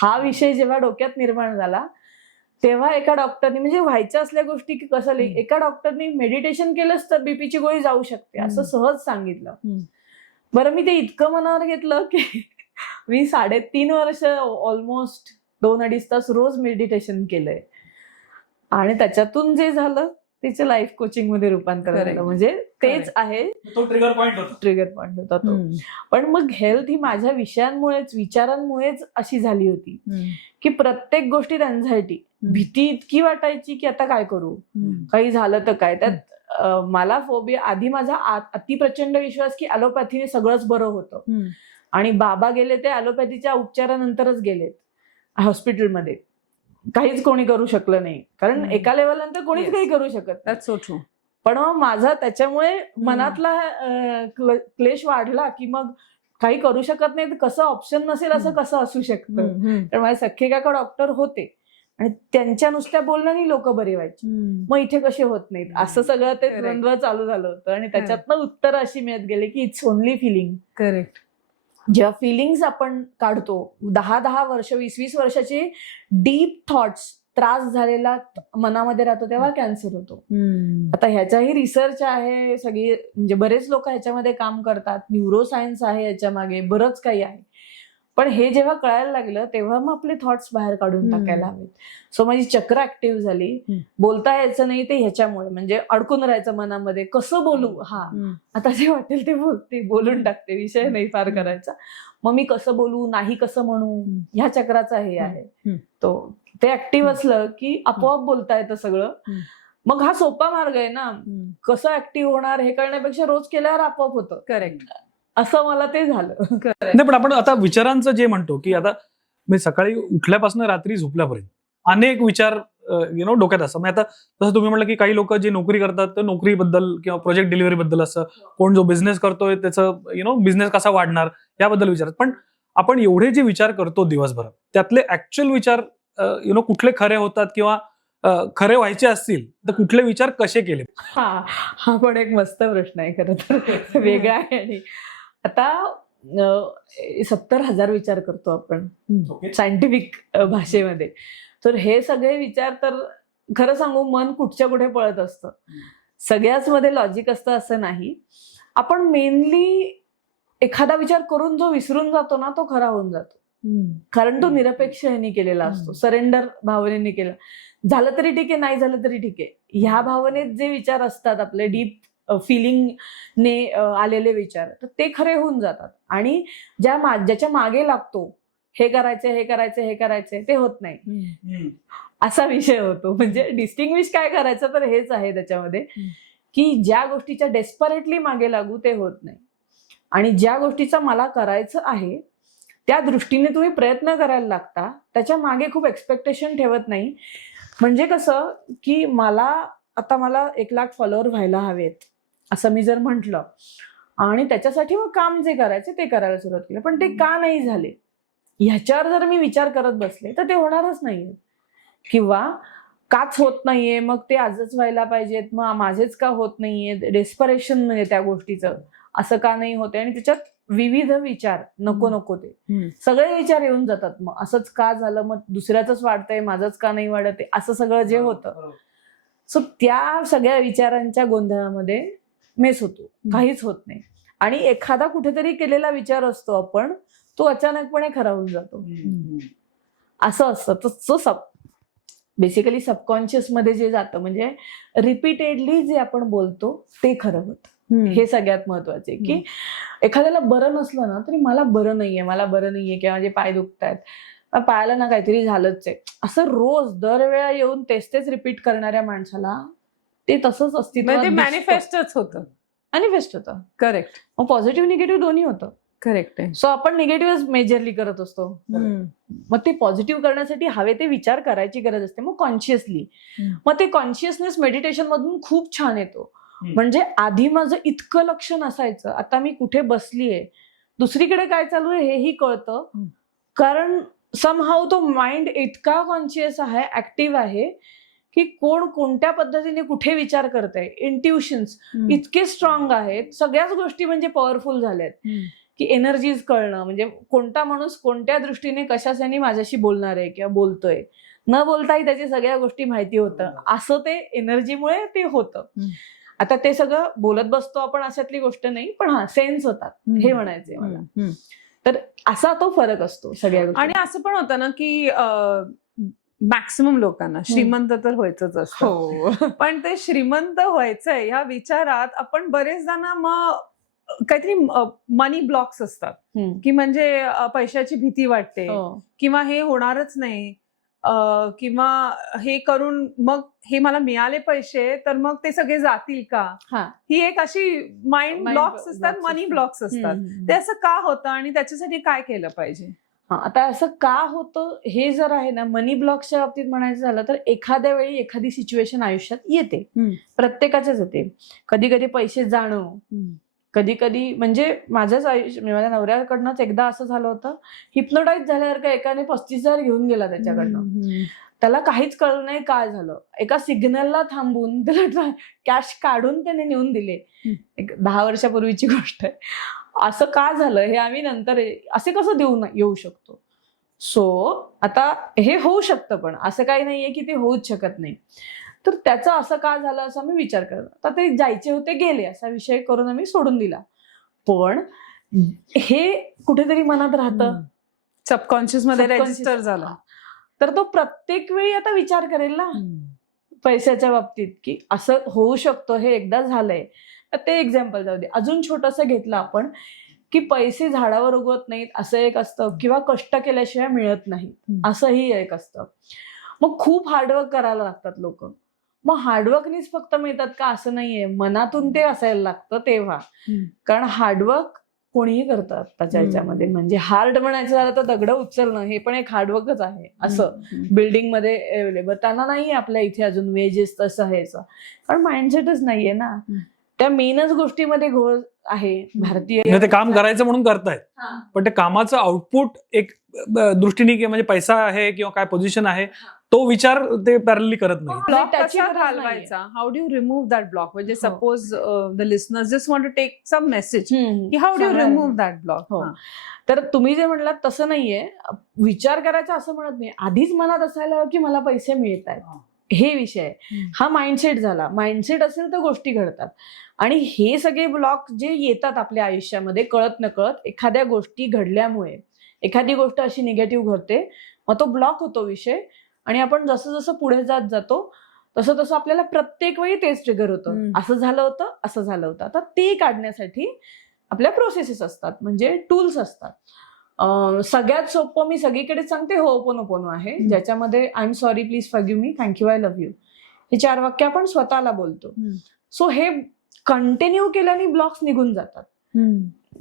हा विषय जेव्हा डोक्यात निर्माण झाला, तेव्हा एका डॉक्टरनी, म्हणजे व्हायच्या असल्या गोष्टी की कसं, एका डॉक्टरनी मेडिटेशन केलंच तर बीपीची गोळी जाऊ शकते असं सहज सांगितलं. बरं, मी ते इतकं मनावर घेतलं की मी 3.5 वर्ष ऑलमोस्ट 2-2.5 तास रोज मेडिटेशन केलंय. आणि त्याच्यातून जे झालं तिचं लाईफ कोचिंग मध्ये रूपांतर झालं. म्हणजे तेच आहे, तो ट्रिगर पॉइंट होता तो. पण मग हेल्थ ही माझ्या विषयांमुळेच, विचारांमुळेच अशी झाली होती की प्रत्येक गोष्टीत अँझायटी, भीती इतकी वाटायची की आता काय करू, काही झालं तर काय. त्यात मला फोबिया, आधी माझा अतिप्रचंड विश्वास की ॲलोपॅथीने सगळंच बरं होतं. आणि बाबा गेले ते ॲलोपॅथीच्या उपचारानंतरच गेलेत हॉस्पिटलमध्ये, काहीच कोणी करू शकलं नाही, कारण एका लेवलनंतर कोणीच काही करू शकत नाही. पण माझा त्याच्यामुळे मनातला क्लेश वाढला की मग काही करू शकत नाही, तर कसं ऑप्शन नसेल असं कसं असू शकतं. तर माझे सख्खे काका डॉक्टर होते आणि त्यांच्या नुसत्या बोलण्याने लोक बरे व्हायचे, मग इथे कसे होत नाहीत, असं सगळं ते द्वंद्व चालू झालं होतं. आणि त्याच्यातनं उत्तर अशी मिळत गेली की इट्स ओनली फिलिंग. करेक्ट. जेव्हा फिलिंग्स आपण काढतो, 10 वर्ष, 20 वर्षाचे डीप थॉट्स, त्रास झालेला मनामध्ये राहतो, तेव्हा कॅन्सर होतो. आता ह्याचाही रिसर्च आहे, सगळी म्हणजे बरेच लोक ह्याच्यामध्ये काम करतात, न्यूरोसायन्स आहे याच्या मागे, बरंच काही आहे. पण हे जेव्हा कळायला लागलं तेव्हा मग आपले थॉट्स बाहेर काढून टाकायला हवेत. सो माझी चक्र ऍक्टिव्ह झाली. बोलता यायचं नाही ते ह्याच्यामुळे, म्हणजे अडकून राहायचं मनामध्ये, कसं बोलू, आता जे वाटेल ते बोलून टाकते, विषय नाही फार करायचा. मग मी कसं बोलू, नाही कसं म्हणू, ह्या चक्राचा हे आहे. ते ऍक्टिव्ह असलं की आपोआप बोलता येतं सगळं. मग हा सोपा मार्ग आहे ना, कसं ऍक्टिव्ह होणार हे कळण्यापेक्षा रोज केल्यावर आपोआप होतं. करेक्ट. असं मला ते झालं. नाही, पण आपण आता विचारांचं जे म्हणतो की आता मी सकाळी उठल्यापासून रात्री झोपल्यापर्यंत अनेक विचार डोक्यात असतात. म्हणजे आता जसं तुम्ही म्हटलं की काही लोक जे नोकरी करतात तर नोकरीबद्दल किंवा प्रोजेक्ट डिलिव्हरी बद्दल असं, कोण जो बिझनेस करतोय त्याचं बिझनेस कसा वाढणार याबद्दल विचारतात. पण आपण एवढे जे विचार करतो दिवसभरात, त्यातले ऍक्च्युअल विचार कुठले खरे होतात किंवा खरे व्हायचे असतील तर कुठले विचार कसे केले? हा पण एक मस्त प्रश्न आहे खरं तर, वेगळा आहे. आणि आता 70,000 विचार करतो आपण सायंटिफिक भाषेमध्ये. तर हे सगळे विचार, तर खरं सांगू मन कुठच्या कुठे पळत असतं, सगळ्याच मध्ये लॉजिक असतं असं नाही. आपण मेनली एखादा विचार करून जो विसरून जातो ना, तो खरा होऊन जातो, कारण तो निरपेक्ष ह्यानी केलेला असतो, सरेंडर भावनेने केला. झालं तरी ठीक आहे, नाही झालं तरी ठीक आहे, ह्या भावनेत जे विचार असतात आपले डीप फिलिंगने आलेले विचार, तर ते खरे होऊन जातात. आणि ज्याच्या मागे लागतो, हे करायचे हे करायचे हे करायचे, ते होत नाही, असा विषय होतो. म्हणजे डिस्टिंग्विश काय करायचं तर हेच आहे त्याच्यामध्ये की ज्या गोष्टीच्या डेस्परेटली मागे लागू ते होत नाही, आणि ज्या गोष्टीचा मला करायचं आहे त्या दृष्टीने तुम्ही प्रयत्न करायला लागता, त्याच्या मागे खूप एक्सपेक्टेशन ठेवत नाही. म्हणजे कसं की मला 1,00,000 फॉलोअर व्हायला हवेत असं मी जर म्हटलं आणि त्याच्यासाठी मग काम जे करायचे ते करायला सुरुवात केली, पण ते का नाही झाले ह्याच्यावर जर मी विचार करत बसले तर ते होणारच नाहीये, किंवा काच होत नाहीये, मग ते आजच व्हायला पाहिजेत, मग माझेच का होत नाहीये, डेस्परेशन म्हणजे त्या गोष्टीचं असं का नाही होते, आणि त्याच्यात विविध विचार नको ते सगळे विचार येऊन जातात. मग असंच का झालं, मग दुसऱ्याच वाढतंय, माझंच का नाही वाढत आहे, असं सगळं जे होतं. सो त्या सगळ्या विचारांच्या गोंधळामध्ये मेस होतो, काहीच होत नाही. आणि एखादा कुठेतरी केलेला विचार असतो आपण, तो अचानकपणे खरा होऊन जातो. असं असतं. तो बेसिकली सबकॉन्शियस मध्ये जे जातं, म्हणजे रिपीटेडली जे आपण बोलतो ते खरं होतं. हे सगळ्यात महत्वाचे, की एखाद्याला बरं नसलं ना तरी मला बरं नाहीये किंवा माझे पाय दुखतायत, पायाला ना काहीतरी झालंच आहे, असं रोज दरवेळा येऊन तेच रिपीट करणाऱ्या माणसाला ते तसंच अस्तित्वात मॅनिफेस्टच होतं. मॅनिफेस्ट होतं. करेक्ट. मग पॉझिटिव्ह निगेटिव्ह दोन्ही होतं. करेक्ट आहे. सो आपण निगेटिव्ह मेजरली करत असतो, मग ते पॉझिटिव्ह करण्यासाठी हवे ते विचार करायची गरज असते, मग कॉन्शियसली. मग ते कॉन्शियसनेस मेडिटेशन मधून खूप छान येतो. म्हणजे आधी माझं इतकं लक्ष नसायचं, आता मी कुठे बसलीये, दुसरीकडे काय चालू आहे हेही कळतं, कारण समहाऊ तो माइंड इतका कॉन्शियस आहे, ऍक्टिव्ह आहे, की कोण कोणत्या पद्धतीने कुठे विचार करतंय, इंट्युशन्स इतके स्ट्रॉंग आहेत, सगळ्याच गोष्टी म्हणजे पॉवरफुल झाल्यात, की एनर्जीज कळणं, म्हणजे कोणता माणूस कोणत्या दृष्टीने कशासाठी माझ्याशी बोलणार आहे किंवा बोलतोय, न बोलताही त्याची सगळ्या गोष्टी माहिती होतं, असं ते एनर्जीमुळे ते होतं. आता ते सगळं बोलत बसतो आपण अशातली गोष्ट नाही, पण हा सेन्स होतात, हे म्हणायचंय मला. तर असा तो फरक असतो सगळ्या गोष्टी. आणि असं पण होतं ना की मॅक्सिमम लोकांना श्रीमंत तर व्हायचंच असतं, पण ते श्रीमंत व्हायचंय ह्या विचारात आपण बरेच जण मग काहीतरी मनी ब्लॉक्स असतात, की म्हणजे पैशाची भीती वाटते, किंवा हे होणारच नाही, किंवा हे करून मग हे मला मिळाले पैसे तर मग ते सगळे जातील का, ही एक अशी माइंड ब्लॉक्स असतात, मनी ब्लॉक्स असतात. ते असं का होतं आणि त्याच्यासाठी काय केलं पाहिजे? आता असं का होतं हे जर आहे ना, मनी ब्लॉक्सच्या बाबतीत म्हणायचं झालं तर एखाद्या वेळी एखादी सिच्युएशन आयुष्यात येते, प्रत्येकाच्याच येते. कधी कधी पैसे जाणं, कधी कधी म्हणजे माझ्याच माझ्या नवऱ्याकडनंच एकदा असं झालं होतं, हिप्नोटाईज झाल्यासारखं एकाने 35,000 घेऊन गेला त्याच्याकडनं, त्याला काहीच कळलं नाही काय झालं, एका सिग्नलला थांबून त्याला कॅश काढून त्याने नेऊन दिले. 10 वर्षापूर्वीची गोष्ट आहे. असं का झालं हे आम्ही नंतर, असे कसं येऊ शकतो. सो आता हे होऊ शकतं, पण असं काही नाहीये की ते होऊच शकत नाही. तर त्याचं असं का झालं असं आम्ही विचार करत, आता ते जायचे होते गेले असा विषय करून आम्ही सोडून दिला. पण हे कुठेतरी मनात राहतं, सबकॉन्शियस मध्ये रजिस्टर झालं, तर तो प्रत्येक वेळी आता विचार करेल ना पैशाच्या बाबतीत, की असं होऊ शकतं, हे एकदा झालंय. तर ते एक्झाम्पल जाऊ दे. अजून छोटंसं घेतलं आपण, की पैसे झाडावर उगवत नाहीत असं एक असतं, किंवा कष्ट केल्याशिवाय मिळत नाही असंही एक असतं. मग खूप हार्डवर्क करायला लागतात लोक. मग हार्डवर्कनीच फक्त मिळतात का असं नाहीये, मनातून ते असायला लागतं तेव्हा. कारण हार्डवर्क कोणीही करतात त्याच्या ह्याच्यामध्ये, म्हणजे हार्ड म्हणायचं झालं तर दगड उचलणं हे पण एक हार्डवर्कच आहे. असं बिल्डिंग मध्ये अवेलेबल त्यांना नाहीये आपल्या इथे अजून वेजेस तसं आहे, कारण माइंडसेटच नाहीये ना. त्या मेनच गोष्टीमध्ये घोळ आहे भारतीय. ते काम करायचं म्हणून करतायत, पण ते कामाचं आउटपुट एक दृष्टीने म्हणजे पैसा आहे किंवा काय पोझिशन आहे तो विचार ते पॅरलली करत नाही. ब्लॉक कसा घालवायचा, how do you remove that block? म्हणजे suppose the listeners just want to take some message, की how do you remove that block? तर तुम्ही जे म्हणलात तसं नाहीये, विचार करायचा असं म्हणत नाही, आधीच मनात असायला की मला पैसे मिळत आहेत, हे विषय. हा माइंडसेट झाला. माइंडसेट असेल तर गोष्टी घडतात. आणि हे सगळे ब्लॉक जे येतात आपल्या आयुष्यामध्ये कळत नकळत, एखाद्या गोष्टी घडल्यामुळे एखादी गोष्ट अशी निगेटिव्ह घडते, मग तो ब्लॉक होतो विषय. आणि आपण जसं जसं पुढे जात जातो तसं तसं आपल्याला प्रत्येक वेळी तेच ट्रिगर होतं, असं झालं होतं, असं झालं होतं. आता ते काढण्यासाठी आपल्या प्रोसेसेस असतात, म्हणजे टूल्स असतात. सगळ्यात सोपं मी सगळीकडे सांगते होपोनोपोनो आहे, ज्याच्यामध्ये I am sorry, please forgive me, thank you, I love you, हे 4 वाक्य आपण स्वतःला बोलतो. सो हे कंटिन्यू केल्याने ब्लॉक्स निघून जातात.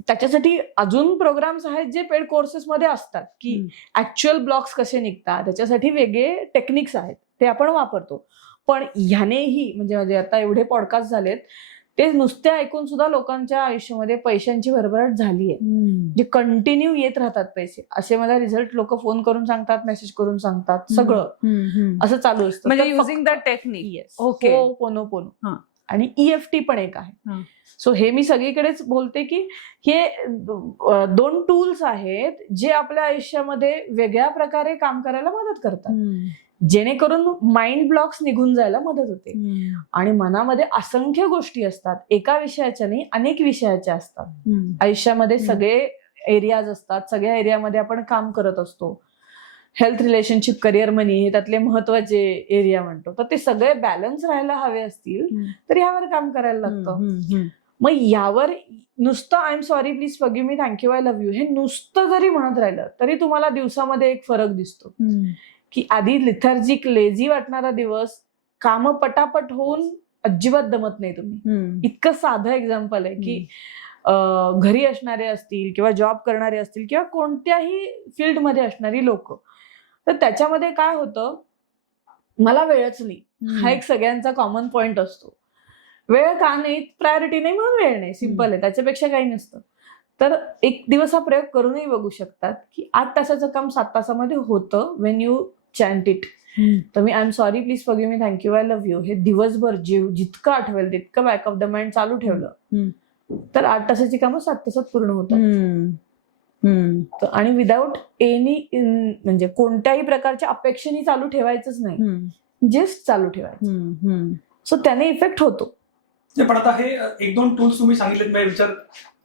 त्याच्यासाठी अजून प्रोग्राम्स आहेत जे पेड कोर्सेसमध्ये असतात, की ऍक्च्युअल ब्लॉक्स कसे निघतात, त्याच्यासाठी वेगळे टेक्निक्स आहेत, ते आपण वापरतो. पण ह्यानेही म्हणजे आता एवढे पॉडकास्ट झालेत, ते नुसते ऐकून सुद्धा लोकांच्या आयुष्यामध्ये पैशांची भरभराट झाली आहे. जे कंटिन्यू येत राहतात पैसे, असे मला रिझल्ट लोक फोन करून सांगतात, मेसेज करून सांगतात, सगळं असं चालू असतं. म्हणजे युझिंग द टेक्निक. ओके, पोनो आणि EFT पण एक आहे. सो हे मी सगळीकडेच बोलते की हे 2 टूल्स आहेत जे आपल्या आयुष्यामध्ये वेगळ्या प्रकारे काम करायला मदत करतात, जेणेकरून माइंड ब्लॉक्स निघून जायला मदत होते. आणि मनामध्ये असंख्य गोष्टी असतात, एका विषयाच्या नाही, अनेक विषयाच्या असतात. आयुष्यामध्ये सगळे एरियाज असतात, सगळ्या एरियामध्ये आपण काम करत असतो. हेल्थ, रिलेशनशिप, करिअर, मनी हे त्यातले महत्वाचे एरिया म्हणतो. तर ते सगळे बॅलन्स राहायला हवे असतील तर यावर काम करायला लागतं. मग यावर नुसतं I am sorry, please forgive me, thank you, I love you हे नुसतं जरी म्हणत राहिलं तरी तुम्हाला दिवसामध्ये एक फरक दिसतो. की आधी लिथर्जिक, लेझी वाटणारा दिवस काम पटापट होऊन अजिबात दमत नाही तुम्ही. इतकं साधं एक्झाम्पल आहे की घरी असणारे असतील किंवा जॉब करणारे असतील किंवा कोणत्याही फील्डमध्ये असणारी लोक, तर त्याच्यामध्ये काय होतं, मला वेळच नाही हा एक सगळ्यांचा कॉमन पॉइंट असतो. वेळ का नाही, प्रायोरिटी नाही म्हणून वेळ नाही, सिंपल आहे, त्याच्यापेक्षा काही नसतं. तर एक दिवस हा प्रयोग करूनही बघू शकतात की 8 तासाचं काम 7 तासामध्ये होतं वेन यू चॅन्ट इट. तर मी I am sorry, please forgive me, thank you, I love you हे दिवसभर जितकं आठवेल तितकं बॅक ऑफ द माइंड चालू ठेवलं तर 8 तासाची कामं 7 तासात पूर्ण होतात. आणि विदाऊट एनी म्हणजे कोणत्याही प्रकारच्या अपेक्षेने चालू ठेवायचंच नाही, जस्ट चालू ठेवायचं. सो त्याने इफेक्ट होतो. पण आता हे 1-2 टूल्स तुम्ही सांगितलेत, मी विचार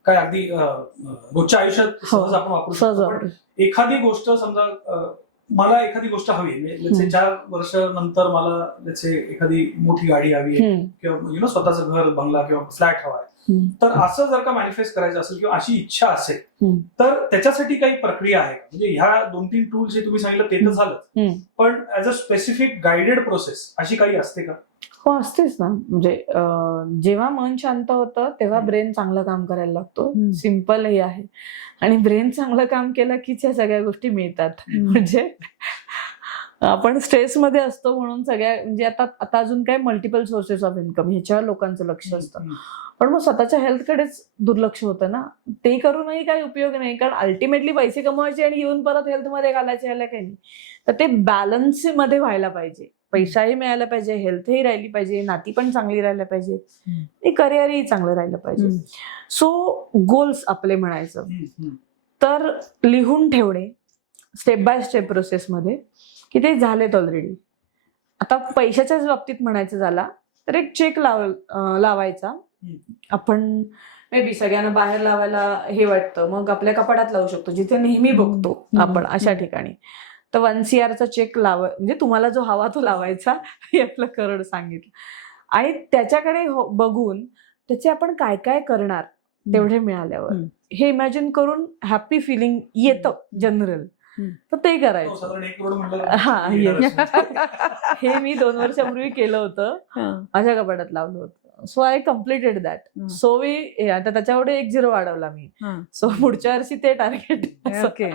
काय अगदी रोजच्या आयुष्यात सहज आपण वापरू शकतो. पण एखादी गोष्ट समजा मला एखादी गोष्ट हवी, 4 वर्ष नंतर मला एखादी मोठी गाडी हवी आहे किंवा स्वतःचं घर, बंगला किंवा फ्लॅट हवा आहे, तर असं जर का मॅनिफेस्ट करायचं असेल किंवा अशी इच्छा असेल तर त्याच्यासाठी काही प्रक्रिया आहे? म्हणजे ह्या 2-3 टूल्स जे तुम्ही सांगितलं ते तर झालं, पण as a specific guided process अशी काही असते का? हो, असतेच ना. म्हणजे जेव्हा मन शांत होतं तेव्हा ब्रेन चांगलं काम करायला लागतो. सिम्पल हे आहे. आणि ब्रेन चांगलं काम केलं की त्या सगळ्या गोष्टी मिळतात. म्हणजे आपण स्ट्रेसमध्ये असतो म्हणून सगळ्या म्हणजे आता अजून काय मल्टिपल सोर्सेस ऑफ इन्कम ह्याच्यावर लोकांचं लक्ष असतं, पण मग स्वतःच्या हेल्थकडेच दुर्लक्ष होतं ना. ते करूनही काही उपयोग नाही, कारण अल्टिमेटली पैसे कमवायचे आणि येऊन परत हेल्थमध्ये घालायचे, याला काही नाही. तर ते बॅलन्स मध्ये व्हायला पाहिजे. पैसाही मिळायला पाहिजे, हेल्थही राहिली पाहिजे, नाती पण चांगली राहिल्या पाहिजे, करिअरही चांगलं राहिलं पाहिजे. सो गोल्स आपले म्हणायचं तर लिहून ठेवणे स्टेप बाय स्टेप प्रोसेसमध्ये की ते झालेत ऑलरेडी. आता पैशाच्याच बाबतीत म्हणायचं झाला तर एक चेक लावायचा. आपण मे बी सगळ्यांना बाहेर लावायला हे वाटतं, मग आपल्या कपाटात लावू शकतो, जिथे नेहमी बघतो आपण अशा ठिकाणी. तर 1 CR चेक म्हणजे तुम्हाला जो हवा तो लावायचा, यातलं करोड सांगितलं. आणि त्याच्याकडे बघून त्याचे आपण काय काय करणार तेवढे मिळाल्यावर हे इमॅजिन करून हॅपी फिलिंग येतं जनरल, तर ते करायचं. हे मी 2 वर्षापूर्वी केलं होतं, माझ्या कपाटात लावलं होतं. So I completed that. So आता त्याच्यावर 1 0 वाढवला मी. सो पुढच्या वर्षी ते target.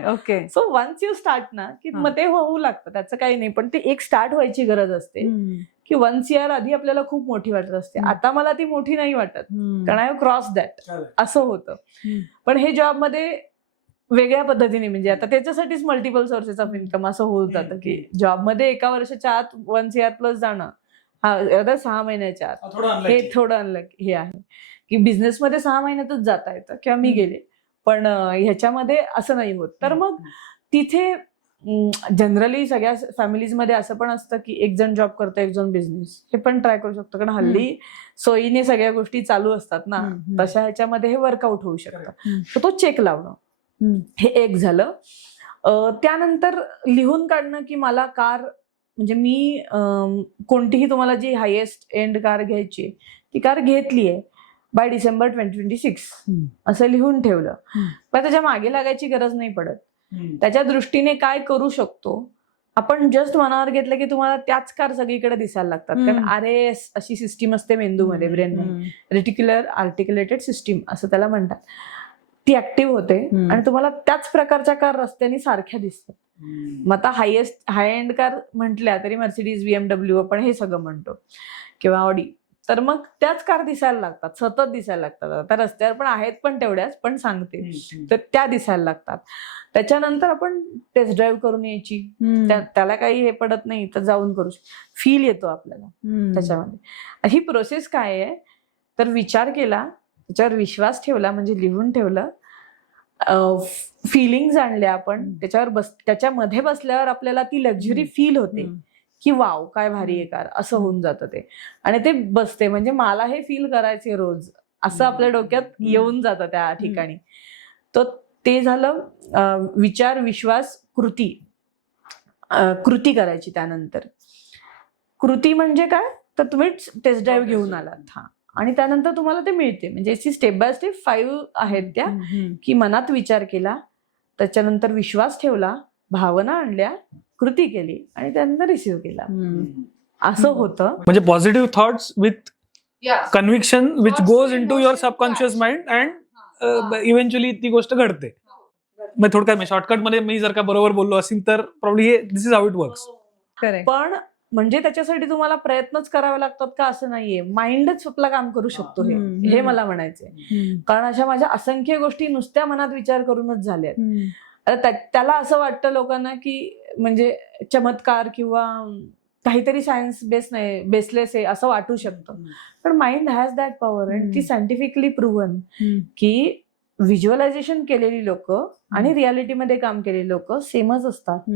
Okay. So once you start ना की मग ते होऊ लागतं, त्याचं काही नाही. पण ते एक स्टार्ट व्हायची गरज असते की 1 CR आधी आपल्याला खूप मोठी वाटत असते, आता मला ती मोठी नाही वाटत, कारण आय हॅव क्रॉस दॅट, असं होतं. पण हे जॉबमध्ये वेगळ्या पद्धतीने, म्हणजे आता त्याच्यासाठीच मल्टिपल सोर्सेस ऑफ इन्कम असं होत जातं की जॉबमध्ये एका वर्षाच्या आत 1 CR प्लस जाणं, 6 महिन्याच्या आत, हे थोडं अनलकी हे आहे. की बिझनेसमध्ये 6 महिन्यातच जाता येतं किंवा मी गेले, पण ह्याच्यामध्ये असं नाही होत. तर मग तिथे जनरली सगळ्या फॅमिलीजमध्ये असं पण असतं की एक जण जॉब करतो, एक जण बिझनेस, हे पण ट्राय करू शकतो, कारण हल्ली सोयीने सगळ्या गोष्टी चालू असतात ना, तशा ह्याच्यामध्ये हे वर्कआउट होऊ शकतं. तर तो चेक लावणं हे एक झालं. त्यानंतर लिहून काढणं की मला कार, म्हणजे मी कोणतीही तुम्हाला जी हायेस्ट एंड कार घ्यायची ती कार घेतली आहे बाय डिसेंबर 2026 असं लिहून ठेवलं. पण त्याच्या मागे लागायची गरज नाही पडत. त्याच्या दृष्टीने काय करू शकतो आपण जस्ट मनावर घेतलं की तुम्हाला त्याच कार सगळीकडे दिसायला लागतात, कारण RAS अशी सिस्टीम असते मेंदूमध्ये, ब्रेनमध्ये, रेटिक्युलर आर्टिक्युलेटेड सिस्टीम असं त्याला म्हणतात. ती ऍक्टिव्ह होते हम्म. आणि तुम्हाला त्याच प्रकारच्या कार रस्त्याने सारख्या दिसतात. मग आता हाय एंड कार म्हटल्या तरी मर्सिडीज, बीएमडब्ल्यू आपण हे सगळं म्हणतो किंवा ऑडी, तर मग त्याच कार दिसायला लागतात, सतत दिसायला लागतात. आता रस्त्यावर पण आहेत पण तेवढ्याच, पण सांगते तर त्या दिसायला लागतात. त्याच्यानंतर आपण टेस्ट ड्राईव्ह करून यायची, त्याला काही हे पडत नाही तर जाऊन करू फील येतो आपल्याला त्याच्यामध्ये. ही प्रोसेस काय आहे तर विचार केला, त्याच्यावर विश्वास ठेवला म्हणजे लिहून ठेवलं, फिलिंग्ज आणल्या आपण त्याच्यावर त्याच्यामध्ये बसल्यावर आपल्याला ती लक्झरी फील होते की वाव काय भारी आहे कार, असं होऊन जातं ते. आणि ते बसते म्हणजे मला हे फील करायचे रोज, असं आपल्या डोक्यात येऊन जातं त्या ठिकाणी. तर ते झालं विचार, विश्वास, कृती. कृती करायची. त्यानंतर कृती म्हणजे काय तर तुम्ही टेस्ट ड्राईव्ह घेऊन आलात, हा, आणि त्यानंतर तुम्हाला ते मिळते. म्हणजे याची स्टेप बाय स्टेप 5 आहेत त्या, की मनात विचार केला, त्याच्यानंतर विश्वास ठेवला, भावना आणल्या, कृती केली आणि त्यानंतर रिसिव्ह केला. असं होतं. म्हणजे positive thoughts with conviction which goes into your subconscious mind and eventually ती गोष्ट घडते. मग थोडक्यात शॉर्टकट मध्ये मी जर का बरोबर बोललो असेल तर probably this is how it works. Correct. पण म्हणजे त्याच्यासाठी तुम्हाला प्रयत्नच करावे लागतात का असं नाहीये, माइंडच आपलं काम करू शकतो हे मला म्हणायचंय. कारण अशा माझ्या असंख्य गोष्टी नुसत्या मनात विचार करूनच झाल्यात. त्याला असं वाटतं लोकांना की म्हणजे चमत्कार किंवा काहीतरी सायन्स बेसलेस आहे असं वाटू शकतं, पण mind has that power and ती सायंटिफिकली प्रूव्हन की व्हिज्युअलायझेशन केलेली लोक आणि रियालिटीमध्ये काम केलेली लोक सेमच असतात.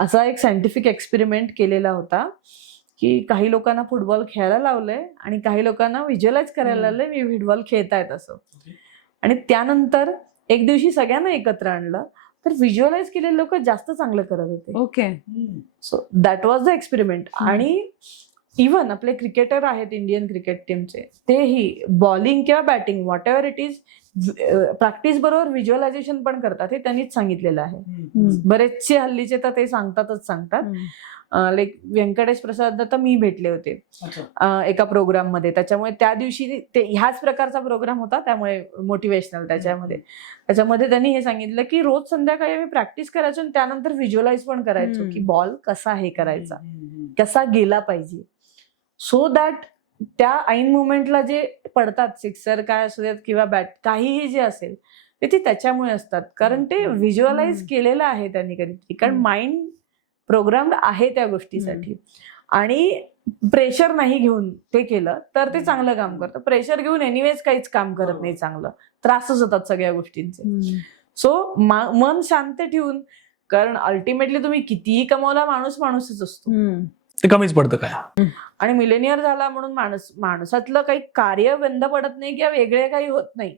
असा एक सायंटिफिक एक्सपेरिमेंट केलेला होता की काही लोकांना फुटबॉल खेळायला लावलंय आणि काही लोकांना व्हिज्युअलाइज करायला लावलंय मी फुटबॉल खेळतायत असं. आणि त्यानंतर एक दिवशी सगळ्यांना एकत्र आणलं तर व्हिज्युअलाइज केलेले लोक जास्त चांगलं करत होते. Okay. So that was the experiment. आणि इव्हन आपले क्रिकेटर आहेत इंडियन क्रिकेट टीमचे, तेही बॉलिंग किंवा batting what ever it is practice बरोबर व्हिज्युअलायझेशन पण करतात. हे त्यांनीच सांगितलेलं आहे. बरेचसे हल्लीचे तर ते सांगतात. लाईक व्यंकटेश प्रसाद दत्त मी भेटले होते एका प्रोग्राम मध्ये, त्याच्यामुळे त्या दिवशी ते ह्याच प्रकारचा प्रोग्राम होता, त्यामुळे मोटिवेशनल त्याच्यामध्ये त्यांनी हे सांगितलं की रोज संध्याकाळी आम्ही प्रॅक्टिस करायचो आणि त्यानंतर व्हिज्युअलाइज पण करायचो की बॉल कसा हे करायचा, कसा गेला पाहिजे, सो दॅट त्या ऐन मुवमेंटला जे पडतात, सिक्सर काय असू देत किंवा बॅट काहीही जे असेल ते त्याच्यामुळे असतात, कारण ते व्हिज्युअलाइज केलेलं आहे त्यांनी कधी. कारण माइंड प्रोग्राम्ड आहे त्या गोष्टीसाठी. आणि प्रेशर नाही घेऊन ते केलं तर ते चांगलं काम करतं. प्रेशर घेऊन एनिवेज काहीच काम करत नाही चांगलं, त्रासच होतात सगळ्या गोष्टींचे. सो मन शांत ठेवून, कारण अल्टिमेटली तुम्ही कितीही कमावला माणूसच असतो, ते कमीच पडतं काय. आणि मिलेनियर झाला म्हणून माणसातलं काही कार्य बंद पडत नाही किंवा वेगळे काही होत नाही.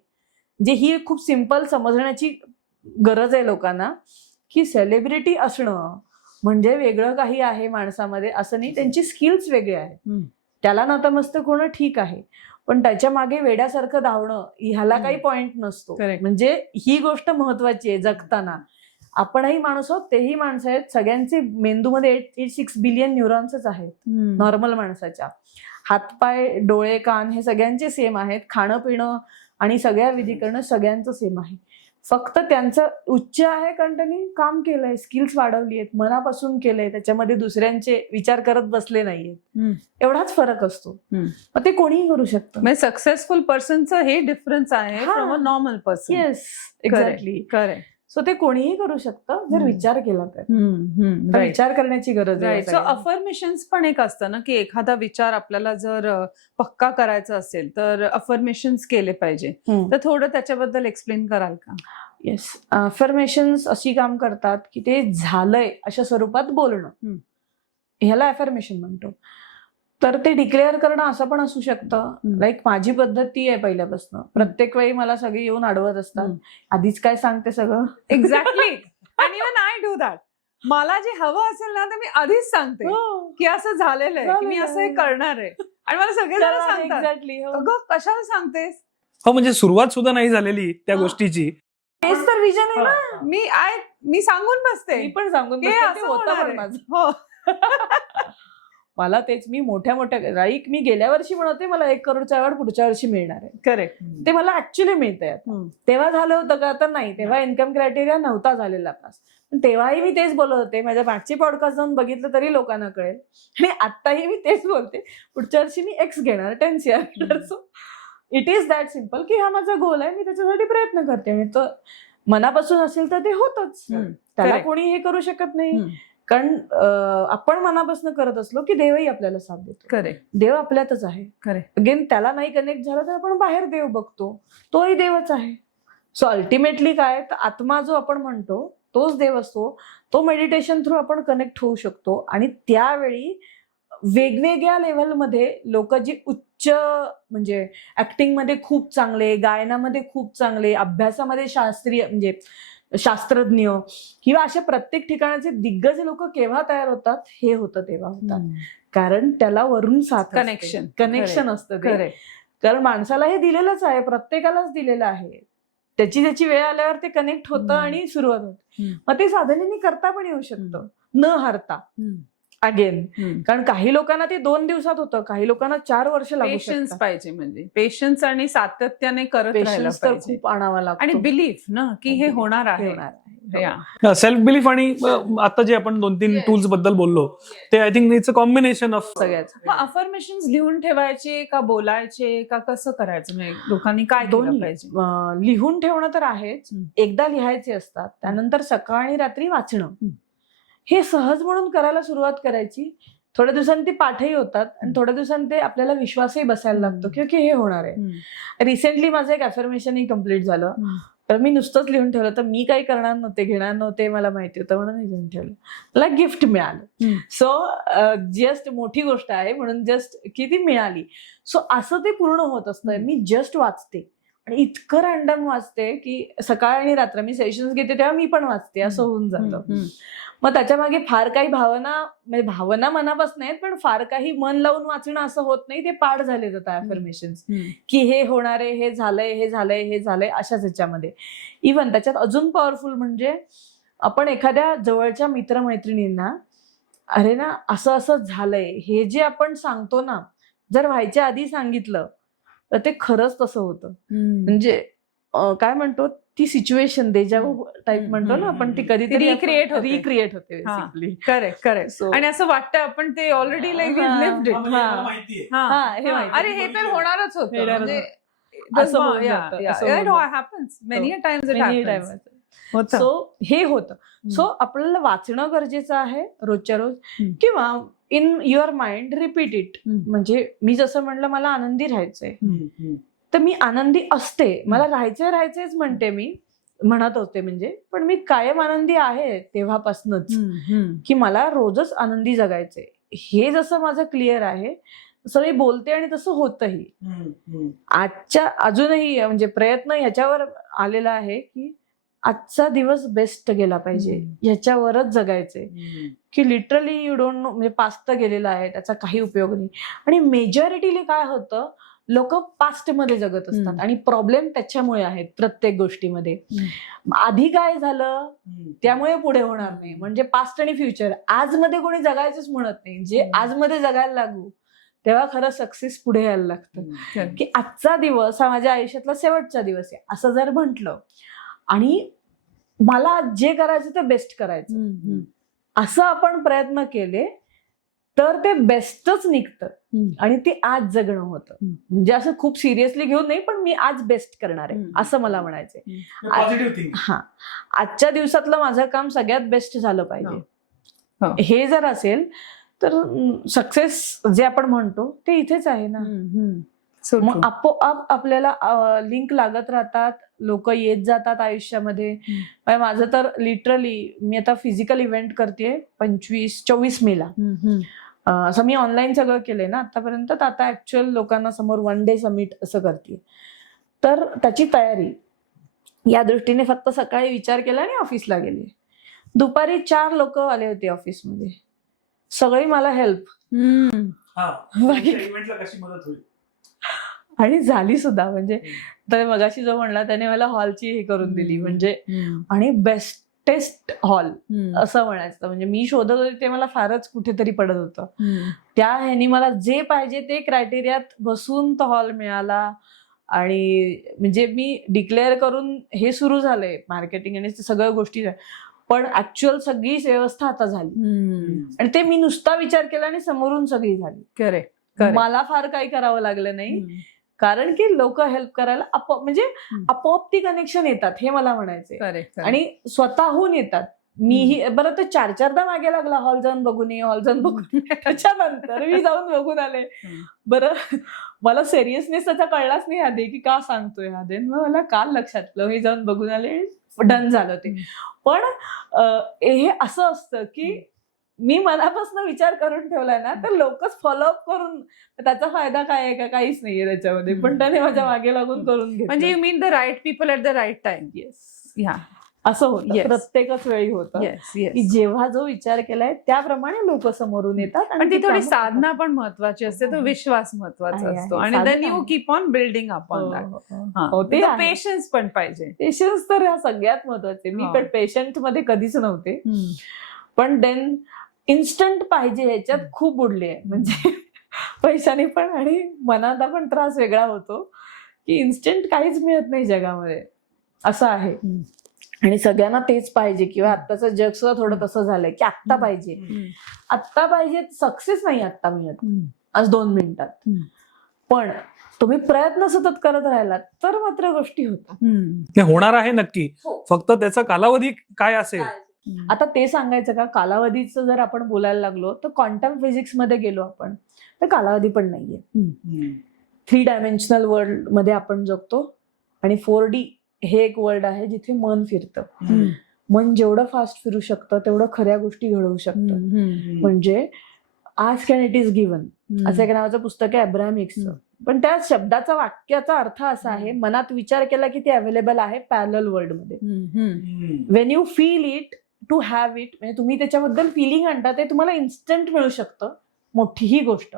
जे ही खूप सिंपल समजण्याची गरज आहे लोकांना, की सेलिब्रिटी असणं म्हणजे वेगळं काही आहे माणसामध्ये असं नाही. त्यांची स्किल्स वेगळे आहेत. त्याला नतमस्तक होणं ठीक आहे, पण त्याच्या मागे वेड्यासारखं धावणं ह्याला काही पॉइंट नसतो. म्हणजे ही गोष्ट महत्वाची आहे जगताना. आपणही माणूस आहोत, तेही माणसं आहेत. सगळ्यांचे मेंदूमध्ये 86 बिलियन न्यूरॉन्सच आहेत नॉर्मल माणसाच्या. हातपाय, डोळे, कान हे सगळ्यांचे सेम आहेत. खाणं पिणं आणि सगळ्या विधी करणं सगळ्यांचं सेम आहे. फक्त त्यांचं उच्च आहे कारण त्यांनी काम केलंय, स्किल्स वाढवली आहेत, मनापासून केलंय, त्याच्यामध्ये दुसऱ्यांचे विचार करत बसले नाहीयेत. एवढाच फरक असतो. मग ते कोणीही करू शकतं. म्हणजे सक्सेसफुल पर्सनचं हे डिफरन्स आहे from a normal person. Yes, exactly. Correct. So ते कोणीही करू शकतं जर विचार केला तर. विचार करण्याची गरज आहे. सो अफर्मेशन्स पण एक असतं ना, की एखादा विचार आपल्याला जर पक्का करायचा असेल तर अफर्मेशन्स केले पाहिजे. तर थोडं त्याच्याबद्दल एक्सप्लेन कराल का? येस, अफर्मेशन्स अशी काम करतात की ते झालंय अशा स्वरूपात बोलणं, ह्याला अफर्मेशन म्हणतो. तर ते डिक्लेअर करणं असं पण असू शकतं. लाईक माझी पद्धत ती आहे पहिल्यापासून. प्रत्येक वेळी मला सगळे येऊन अडवत असतात, आधीच काय सांगते सगळं. Exactly. And even I do that. मला जे हवं असेल ना तर मी आधीच सांगते की असं झालेलं आहे, की मी असं हे करणार आहे. आणि मला सगळे जण सांगतात, एक्झॅक्टली, अगं कशाला सांगतेस. हो, म्हणजे सुरुवात सुद्धा नाही झालेली त्या गोष्टीची. तेच तर विजन आहे ना. मी सांगून बसते. मी पण सांगून हे बसते, ते असं होतं होणार पण आहे. माझं. हो. मला तेच, मी मोठ्या राईक मी गेल्या वर्षी म्हणते मला 1 करोडचा अवॉर्ड पुढच्या वर्षी मिळणार आहे, करेक्ट. ते मला ऍक्च्युली मिळतंय. तेव्हा झालं होतं का? तर नाही, तेव्हा इन्कम क्रायटेरिया नव्हता झालेला पास. पण तेव्हाही मी तेच बोलत होते, माझ्या मागची पॉडकास्ट जाऊन बघितलं तरी लोकांना कळेल. आणि आत्ताही मी तेच बोलते, पुढच्या वर्षी मी एक्स घेणार, 10 CR घेणार. So it is that simple की हा माझा गोल आहे, मी त्याच्यासाठी प्रयत्न करते. मी तर मनापासून असेल तर ते होतच, त्याला Correct. कोणी हे करू शकत नाही. कारण आपण मनापासून करत असलो की देवही आपल्याला साथ देतो. करेक्ट. देव आपल्यातच आहे. करेक्ट. अगेन त्याला नाही कनेक्ट झालं तर आपण बाहेर देव बघतो, तोही देवच आहे. सो अल्टिमेटली काय, तर आत्मा जो आपण म्हणतो तोच देव असतो. तो मेडिटेशन थ्रू आपण कनेक्ट होऊ शकतो. आणि त्यावेळी वेगवेगळ्या लेव्हलमध्ये लोक जी उच्च, म्हणजे ऍक्टिंगमध्ये खूप चांगले, गायनामध्ये खूप चांगले, अभ्यासामध्ये शास्त्रीय म्हणजे शास्त्रज्ञ किंवा अशा प्रत्येक ठिकाणाचे दिग्गज लोक केव्हा तयार होतात, हे होतं तेव्हा होतात. कारण त्याला वरून साथ, कनेक्शन असतं ते. करेक्ट. कारण माणसाला हे दिलेलंच आहे, प्रत्येकालाच दिलेलं आहे. त्याची त्याची वेळ आल्यावर ते कनेक्ट होतं आणि सुरुवात होते. मग ते साधनेने करता पण येऊ शकतं, न हारता. अगेन, कारण काही लोकांना ते 2 दिवसात होतं, काही लोकांना 4 वर्ष लागू पेशन्स शकतात. पाहिजे, म्हणजे पेशन्स आणि सातत्याने करत राहायला पेशन्स तर पाहिजे. खूप आणावा लागतो. आणि बिलीफ ना की हे होणार आहे. सेल्फ बिलीफ आणि आता जे आपण 2-3 टूल्स बद्दल बोललो, ते I think it's a combination of सगळ्याच. मग अफर्मेशन्स लिहून ठेवायचे का बोलायचे का कसं करायचं, म्हणजे लोकांनी काय केलं दोन्ही. पाहिजे? लिहून ठेवणं तर आहेच, एकदा लिहायचे असतात, त्यानंतर सकाळ आणि रात्री वाचणं, हे सहज म्हणून करायला सुरुवात करायची. थोड्या दिवसांनी ते पाठही होतात आणि थोड्या दिवसांनी ते आपल्याला विश्वासही बसायला लागतो की हे होणार आहे. रिसेंटली माझं एक अफर्मेशनही कम्प्लीट झालं. तर मी नुसतंच लिहून ठेवलं, तर मी काही करणार नव्हते, घेणार नव्हते, मला माहिती होतं म्हणून मी लिहून ठेवलं. मला गिफ्ट मिळालं. सो जस्ट मोठी गोष्ट आहे म्हणून जस्ट की ती मिळाली. सो असं ते पूर्ण होत असतं. मी जस्ट वाचते आणि इतकं रॅन्डम वाचते की सकाळ आणि रात्र मी सेशन्स घेते तेव्हा मी पण वाचते, असं होऊन जातं. मग त्याच्या मागे फार काही भावना, म्हणजे भावना मनापासून आहेत, पण फार काही मन लावून वाचणं असं होत नाही. ते पाठ झाले जातात अफर्मेशन्स की हे होणार आहे, हे झालंय, हे झालंय, हे झालंय, अशाच ह्याच्यामध्ये. इव्हन त्याच्यात अजून पॉवरफुल म्हणजे आपण एखाद्या जवळच्या मित्रमैत्रिणींना, अरे ना असं असं झालंय, हे जे आपण सांगतो ना, जर व्हायच्या आधी सांगितलं तर ते खरंच तसं होतं. म्हणजे काय म्हणतो, ती सिच्युएशन डेजावू टाईप म्हणतो ना आपण, ती कधीतरी रिक्रिएट होते बेसिकली. करेक्ट. आणि असं वाटतं आपण ते ऑलरेडी लाईक लिव्हड इट. अरे हे तर होणारच होतं, म्हणजे असं होऊन जातं. Happens many times. सो हे होतं. सो आपल्याला वाचणं गरजेचं आहे रोजच्या रोज, किंवा in your mind repeat it. म्हणजे मी जसं म्हणलं मला आनंदी राहायचंय, तर मी आनंदी असते, मला राहायचंच म्हणते, मी म्हणत होते म्हणजे, पण मी कायम आनंदी आहे तेव्हापासूनच, की मला रोजच आनंदी जगायचंय. हे जसं माझं क्लिअर आहे तसं मी बोलते आणि तसं होतही. आजच्या अजूनही म्हणजे प्रयत्न ह्याच्यावर आलेला आहे की आजचा दिवस बेस्ट गेला पाहिजे, ह्याच्यावरच जगायचंय. की लिटरली यू डोंट नो, म्हणजे पास्ट गेलेला आहे, त्याचा काही उपयोग नाही. आणि मेजॉरिटीली काय होतं, लोक पास्ट मध्ये जगत असतात आणि प्रॉब्लेम त्याच्यामुळे आहेत प्रत्येक गोष्टीमध्ये. आधी काय झालं त्यामुळे पुढे होणार नाही. म्हणजे पास्ट आणि फ्युचर, आज मध्ये कोणी जगायचंच म्हणत नाही. जे आज मध्ये जगायला लागू तेव्हा खरं सक्सेस पुढे यायला लागतं. की आजचा दिवस हा माझ्या आयुष्यातला शेवटचा दिवस आहे असं जर म्हटलं, आणि मला जे करायचं ते बेस्ट करायचं, असं आपण प्रयत्न केले तर ते बेस्टच निघतं आणि ते आज जगणं होतं. म्हणजे असं खूप सिरियसली घेऊन नाही, पण मी आज बेस्ट करणार आहे असं मला म्हणायचंय. हा, आजच्या दिवसातलं माझं काम सगळ्यात बेस्ट झालं पाहिजे, हे जर असेल तर सक्सेस जे आपण म्हणतो ते इथेच आहे ना. मग आपोआप आपल्याला लिंक लागत राहतात, लोक येत जातात आयुष्यामध्ये. माझं तर लिटरली, मी आता फिजिकल इव्हेंट करते 24 मेला. असं मी ऑनलाईन सगळं केलंय ना आतापर्यंत, तर आता ऍक्च्युअल लोकांना समोर 1 डे समिट असं करते. तर त्याची तयारी या दृष्टीने फक्त सकाळी विचार केला आणि ऑफिसला गेले. दुपारी 4 लोक आले होते ऑफिसमध्ये, सगळी मला हेल्प आणि झाली सुद्धा. म्हणजे तर मगाशी जो म्हणला त्याने मला हॉलची हे करून दिली, म्हणजे आणि बेस्ट टेस्ट हॉल असं म्हणायचं. म्हणजे मी शोधत होते ते मला फारच कुठेतरी पडत होतं. त्या ह्यानी मला जे पाहिजे ते क्रायटेरियात बसून तो हॉल मिळाला. आणि म्हणजे मी डिक्लेअर करून हे सुरू झालंय मार्केटिंग आणि सगळ्या गोष्टी, पण ऍक्च्युअल सगळी व्यवस्था आता झाली. आणि ते मी नुसता विचार केला आणि समोरून सगळी झाली. करेक्ट. मला फार काही करावं लागलं नाही, कारण की लोक हेल्प करायला म्हणजे आपोआप ती कनेक्शन येतात, हे मला म्हणायचे. करेक्ट. आणि स्वतःहून येतात. मीही बरं तर 4-4दा मागे लागला, हॉल जाऊन बघून ये, हॉल जाऊन बघून ये. त्याच्यानंतर मी जाऊन बघून आले. बरं मला सिरियसनेस त्याचा कळलाच नाही आधी की का सांगतोय हा देन, मग मला काल लक्षात मी जाऊन बघून आले, डन झालं ते. पण हे असं असतं की मी मनापासून विचार करून ठेवलाय ना, तर लोकच फॉलोअप करून त्याचा फायदा काय आहे का, काहीच नाहीये त्याच्यामध्ये, पण त्याने माझ्या मागे लागून करून घेतलं. म्हणजे you mean the right people at the right time. Yes, ह्या असं होतं. Yes. प्रत्येकच वेळी होतं की जेव्हा जो विचार केलाय त्याप्रमाणे लोक समोरून येतात. पण ती थोडी कामं साधना करतात. पण महत्वाची असते, तो विश्वास महत्वाचा आहे, असतो. आहे. आणि साधना देन यू आहे. कीप ऑन बिल्डिंग अपॉन हो, दॅट. हो, हो. ते आहे. पेशन्स पण पाहिजे. पेशन्स तर ह्या सगळ्यात महत्वाचे. मी हो. पेशंट मध्ये कधीच नव्हते, पण देन इन्स्टंट पाहिजे ह्याच्यात खूप बुडले आहे. म्हणजे पैशाने पण आणि मनाचा पण त्रास वेगळा होतो की इन्स्टंट काहीच मिळत नाही जगामध्ये, असं आहे. आणि सगळ्यांना तेच पाहिजे, किंवा आत्ताचं जग सुद्धा थोडं तसं झालंय की आत्ता पाहिजे, आत्ता पाहिजे. सक्सेस नाही आत्ता मिळत आज 2 मिनिटात, पण तुम्ही प्रयत्न सतत करत राहिलात तर मात्र गोष्टी होतात. ते होणार आहे नक्की, हो. फक्त त्याचा कालावधी काय असेल. आता ते सांगायचं का, कालावधीचं जर आपण बोलायला लागलो तर क्वांटम फिजिक्स मध्ये गेलो आपण तर कालावधी पण नाहीये. 3 डायमेन्शनल वर्ल्ड मध्ये आपण जगतो आणि 4D हे एक वर्ल्ड आहे जिथे मन फिरतं. मन जेवढं फास्ट फिरू शकतं तेवढं खऱ्या गोष्टी घडवू शकतं. म्हणजे आज कॅन इट इज गिव्हन असं एक नावाचं पुस्तक आहे अब्राहमिक्सचं. पण त्या शब्दाचा वाक्याचा अर्थ असा आहे, मनात विचार केला की ते अवेलेबल आहे पॅरलल वर्ल्ड मध्ये. When you feel it to have it, म्हणजे तुम्ही त्याच्याबद्दल फिलिंग आणता, ते तुम्हाला इन्स्टंट मिळू शकतं. मोठीही गोष्ट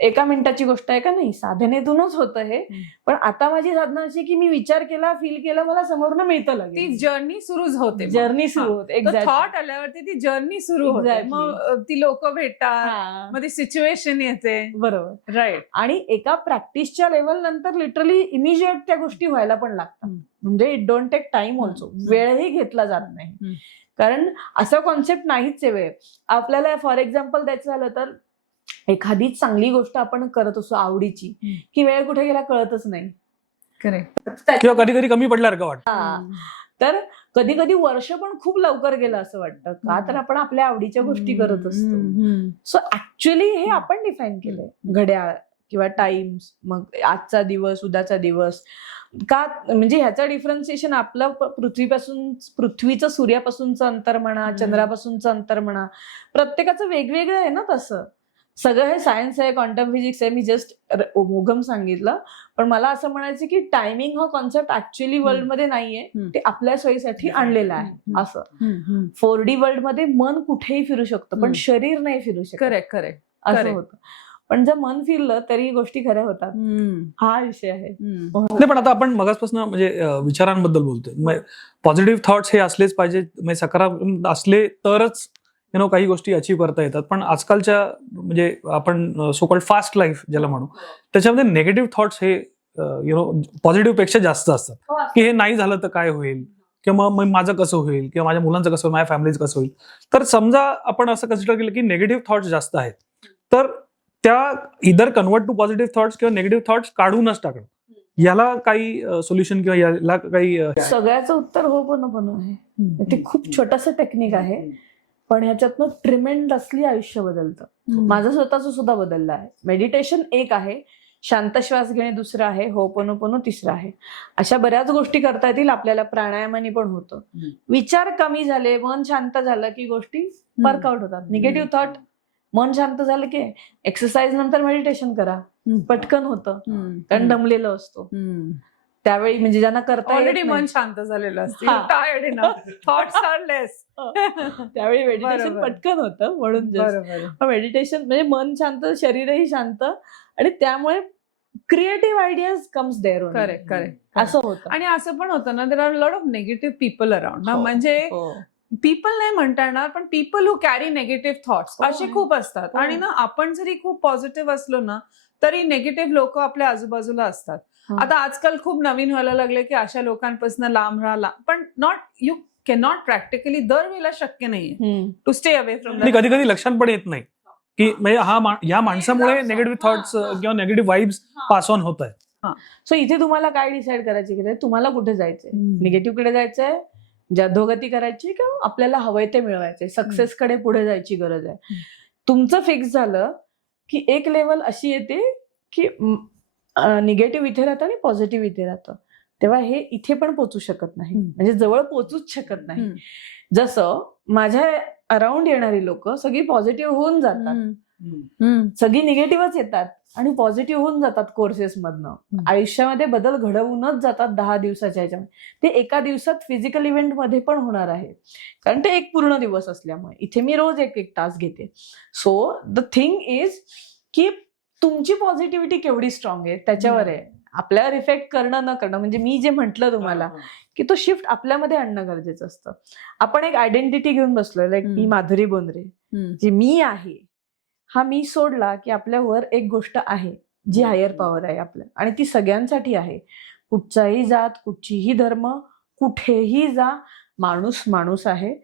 1 मिनिटाची गोष्ट आहे का नाही, साधनेतूनच होतं हे. पण आता माझी साधना अशी की मी विचार केला, फील केलं, मला समोरून मिळतं ती लगेच. जर्नी सुरू होते. जर्नी सुरू होते. थॉट आल्यावरती ती जर्नी सुरू होते. Exactly. मग ती लोक भेटतात, हा, मग ती सिच्युएशन येते. बरोबर. राईट. आणि एका प्रॅक्टिसच्या लेवल नंतर लिटरली इमिजिएट त्या गोष्टी व्हायला पण लागतात. म्हणजे it don't take time also. वेळही घेतला जात नाही, कारण असं कॉन्सेप्ट नाहीच आहे वेळ. आपल्याला फॉर एक्झाम्पल द्यायचं झालं तर एखादी चांगली गोष्ट आपण करत असतो आवडीची, की वेळ कुठे गेला कळतच नाही. करेक्ट. किंवा कधी कधी कमी पडल्यासारखं वाटतं. हा. तर कधी कधी वर्ष पण खूप लवकर गेलं असं वाटतं, का तर आपण आपल्या आवडीच्या गोष्टी करत असतो. सो ऍक्च्युअली हे आपण डिफाईन केलंय, घड्याळ किंवा टाइम्स, मग आजचा दिवस, उद्याचा दिवस. का म्हणजे ह्याचं डिफरन्सिएशन आपलं पृथ्वीचं सूर्यापासूनचं अंतर म्हणा, चंद्रापासूनचं अंतर म्हणा, प्रत्येकाचं वेगवेगळं आहे ना. तसं सगळं हे सायन्स आहे, क्वांटम फिजिक्स आहे. मी जस्ट मोगम सांगितलं, पण मला असं म्हणायचं की टायमिंग हा कॉन्सेप्ट ऍक्च्युअली वर्ल्डमध्ये नाहीये, ते आपल्या सोयीसाठी आणलेलं आहे. असं 4D वर्ल्ड मध्ये मन कुठेही फिरू शकतं, पण शरीर नाही फिरू शकत. करेक्ट. करेक्ट. असं होतं. पण जर मन फिरलं तरी गोष्टी खऱ्या होतात. हा विषय आहे. नाही, पण आता आपण मगाचपासून म्हणजे विचारांबद्दल बोलतोय. पॉझिटिव्ह थॉट्स हे असलेच पाहिजे, म्हणजे सकारात्मक असले तरच काही गोष्टी अचीव्ह करता येतात. पण आजकालच्या म्हणजे आपण सो कॉल्ड फास्ट लाईफ ज्याला म्हणू, त्याच्यामध्ये निगेटिव्ह थॉट्स हे पॉझिटिव्ह पेक्षा जास्त असतात. की हे नाही झालं तर काय होईल, किंवा मग माझं कसं होईल, किंवा माझ्या मुलांचं कसं होईल, माझ्या फॅमिलीचं कसं होईल. तर समजा आपण असं कन्सिडर केलं की निगेटिव्ह थॉट्स जास्त आहेत, तर त्या इधर कन्वर्ट टू पॉझिटिव्ह थॉट्स किंवा निगेटिव्ह थॉट्स काढूनच टाकणं, याला काही सोल्युशन किंवा याला काही सगळ्याचं उत्तर होपनोपोनो आहे. ते खूप छोटंसं टेक्निक आहे, पण ह्याच्यातनं ट्रिमेंडसली आयुष्य बदलतं. माझं स्वतःचं सुद्धा बदललं आहे. मेडिटेशन एक आहे, शांत श्वास घेणे दुसरं आहे, होपनोपोनो तिसरं आहे. अशा बऱ्याच गोष्टी करता येतील आपल्याला. प्राणायामाने पण होतं. विचार कमी झाले, मन शांत झालं की गोष्टी वर्कआउट होतात. निगेटिव्ह थॉट, मन शांत झालं की एक्सरसाइज नंतर मेडिटेशन करा, पटकन होतं, कारण दमलेलं असतो त्यावेळी. म्हणजे ज्यांना करता ऑलरेडी मन शांत झालेलं असतं, टायर्ड इनफ, थॉट्स आर लेस, त्यावेळी मेडिटेशन पटकन होतं. म्हणून मेडिटेशन म्हणजे मन शांत, शरीरही शांत, आणि त्यामुळे creative ideas comes there. Correct correct. असं होतं. आणि असं पण होतं ना, there are lot of negative people around ना, हो, म्हणजे हो. पीपल नाही म्हणता येणार, पण people who carry negative thoughts हो, असे आहे. खूप असतात. हो. आणि ना आपण जरी खूप पॉझिटिव्ह असलो ना, तरी नेगेटिव्ह लोक आपल्या आजूबाजूला असतात. हा. आता आजकाल खूप नवीन व्हायला लागले की अशा लोकांपासून लांब राहा, पण यू कॅन नॉट प्रॅक्टिकली दरवेळेला शक्य नाहीये टू स्टे अवे फ्रॉम. आणि कधी कधी लक्षात पण येत नाही की म्हणजे या माणसामुळे निगेटिव्ह थॉट्स किंवा निगेटिव्ह वाईब्स पास ऑन होत आहेत. सो इथे तुम्हाला काय डिसाईड करायची गरज आहे, तुम्हाला कुठे जायचंय, निगेटिव्ह कडे जायचंय, अधोगती करायची, का आपल्याला हवंय ते मिळवायचंय, सक्सेस कडे पुढे जायची गरज आहे. तुमचं फिक्स झालं की एक लेवल अशी येते की निगेटिव्ह इथे राहतं आणि पॉझिटिव्ह इथे राहतं, तेव्हा हे इथे पण पोचू शकत नाही, म्हणजे जवळ पोचूच शकत नाही. जसं माझ्या अराउंड येणारी लोक सगळी पॉझिटिव्ह होऊन जातात, सगळी निगेटिव्हच येतात आणि पॉझिटिव्ह होऊन जातात कोर्सेस मधनं, आयुष्यामध्ये बदल घडवूनच जातात 10 दिवसाच्या ह्याच्यामध्ये. ते एका दिवसात फिजिकल इव्हेंट मध्ये पण होणार आहे, कारण ते एक पूर्ण दिवस असल्यामुळे. इथे मी रोज एक तास घेते. सो द थिंग इज की तुमची पॉझिटिव्हिटी केवढी स्ट्रॉंग आहे त्याच्यावर आहे. आपल्यावर इफेक्ट करणं न करणं, म्हणजे मी जे म्हटलं तुम्हाला की तो शिफ्ट आपल्यामध्ये आणणं गरजेचं असतं. आपण एक आयडेंटिटी घेऊन बसलोय, लाईक मी माधुरी बोंद्रे, जी मी आहे, हा मी सोडला की आपल्यावर एक गोष्ट आहे जी हायर पॉवर आहे आपल्या, आणि ती सगळ्यांसाठी आहे. कुठचाही जात, कुठचीही धर्म, कुठेही जा, माणूस माणूस आहे.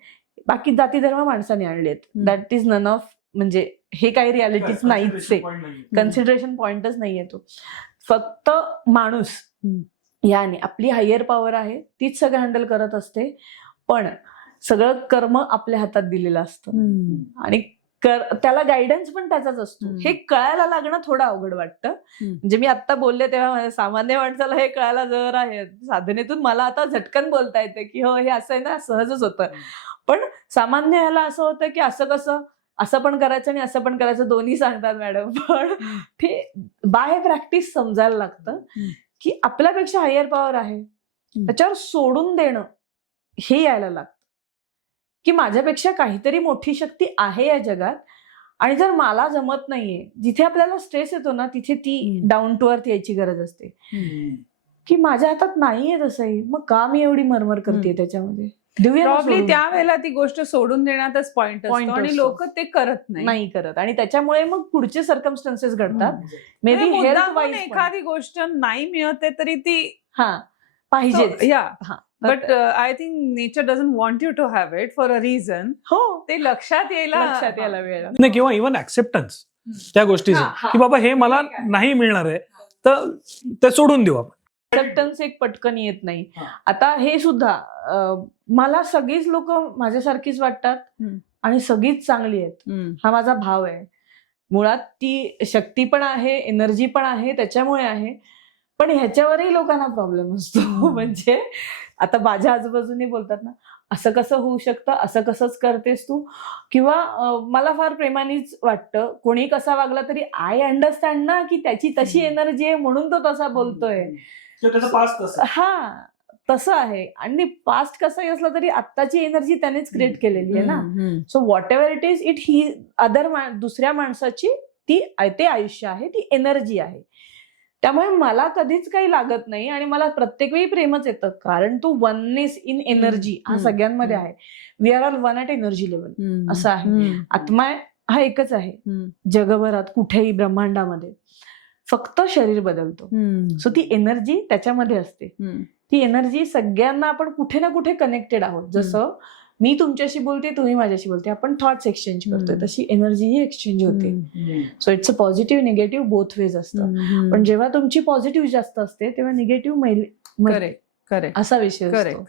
बाकी जाती धर्म माणसाने आणलेत, दॅट इज नन ऑफ, म्हणजे हे काही रियालिटीच नाहीच आहे, कन्सिडरेशन पॉइंटच नाहीये तो. फक्त माणूस याने आपली हायर पॉवर आहे, तीच सगळं हँडल करत असते. पण सगळं कर्म आपल्या हातात दिलेलं असतं आणि त्याला गायडन्स पण त्याचाच असतो. हे कळायला लागणं थोडं अवघड वाटतं. म्हणजे मी आता बोलले तेव्हा सामान्य माणसाला हे कळायला जर आहे, साधनेतून मला आता झटकन बोलता येते की हो हे असं आहे ना, सहजच होतं. पण सामान्य ह्याला असं होतं की असं कसं, असं पण करायचं आणि असं पण करायचं, दोन्ही सांगतात मॅडम. पण ते बाय प्रॅक्टिस समजायला लागतं की आपल्यापेक्षा हायर पॉवर आहे, त्याच्यावर सोडून देणं हे यायला लागतं की माझ्यापेक्षा काहीतरी मोठी शक्ती आहे या जगात. आणि जर मला जमत नाहीये, जिथे आपल्याला स्ट्रेस येतो ना, तिथे ती डाऊन टू अर्थ यायची गरज असते की माझ्या हातात नाहीये तसंही, मग का मी एवढी मरमर करते त्याच्यामध्ये. प्रॉब्ली त्यावेळेला ती गोष्ट सोडून देण्यातच पॉइंट असतो आणि लोक ते करत नाही करत, आणि त्याच्यामुळे मग पुढचे सर्कमस्टन्सेस घडतात. मे बी म्हणजे हेल्थ वाईज एखादी गोष्ट नाही मिळते तरी ती पाहिजे. But I think nature doesn't want you to have it for a reason. हो, ते लक्षात यायला वेळ नाही, किंवा इव्हन ऍक्सेप्टन्स त्या गोष्टीचं की बाबा हे मला नाही मिळणार आहे, तर ते सोडून देऊ आपण. ऍक्सेप्टन्स एक पटकन येत नाही. आता हे सुद्धा मला सगळीच लोक माझ्यासारखीच वाटतात आणि सगळीच चांगली आहेत, हा माझा भाव आहे. मुळात ती शक्ती पण आहे, एनर्जी पण आहे, त्याच्यामुळे आहे. पण ह्याच्यावरही लोकांना प्रॉब्लेम असतो. म्हणजे आता माझ्या आजूबाजूने बोलतात ना, असं कसं होऊ शकतं, असं कसंच करतेस तू, किंवा मला फार प्रेमानेच वाटतं, कोणी कसा वागला तरी आय अंडरस्टँड ना की त्याची तशी एनर्जी आहे म्हणून तो तसा बोलतोय. हा, तसं आहे. आणि पास्ट कसंही असलं तरी आत्ताची एनर्जी त्यानेच क्रिएट केलेली आहे ना. So what ever it is, it ही दुसऱ्या माणसाची ते आयुष्य आहे, ती एनर्जी आहे. त्यामुळे मला कधीच काही लागत नाही आणि मला प्रत्येक वेळी प्रेमच येतं, कारण तू वननेस इन एनर्जी हा सगळ्यांमध्ये आहे. We are all one at energy level, असं आहे. आत्मा हा एकच आहे जगभरात, कुठेही ब्रह्मांडामध्ये, फक्त शरीर बदलतो. सो ती एनर्जी त्याच्यामध्ये असते. ती एनर्जी सगळ्यांना, आपण कुठे ना कुठे कनेक्टेड आहोत. जसं मी तुमच्याशी बोलते, तुम्ही माझ्याशी बोलते, आपण थॉट्स एक्सचेंज करतोय, तशी एनर्जीही एक्सचेंज होते. So it's a positive negative both ways असतं. पण जेव्हा तुमची पॉझिटिव्ह जास्त असते तेव्हा निगेटिव्ह असा विषय असतो.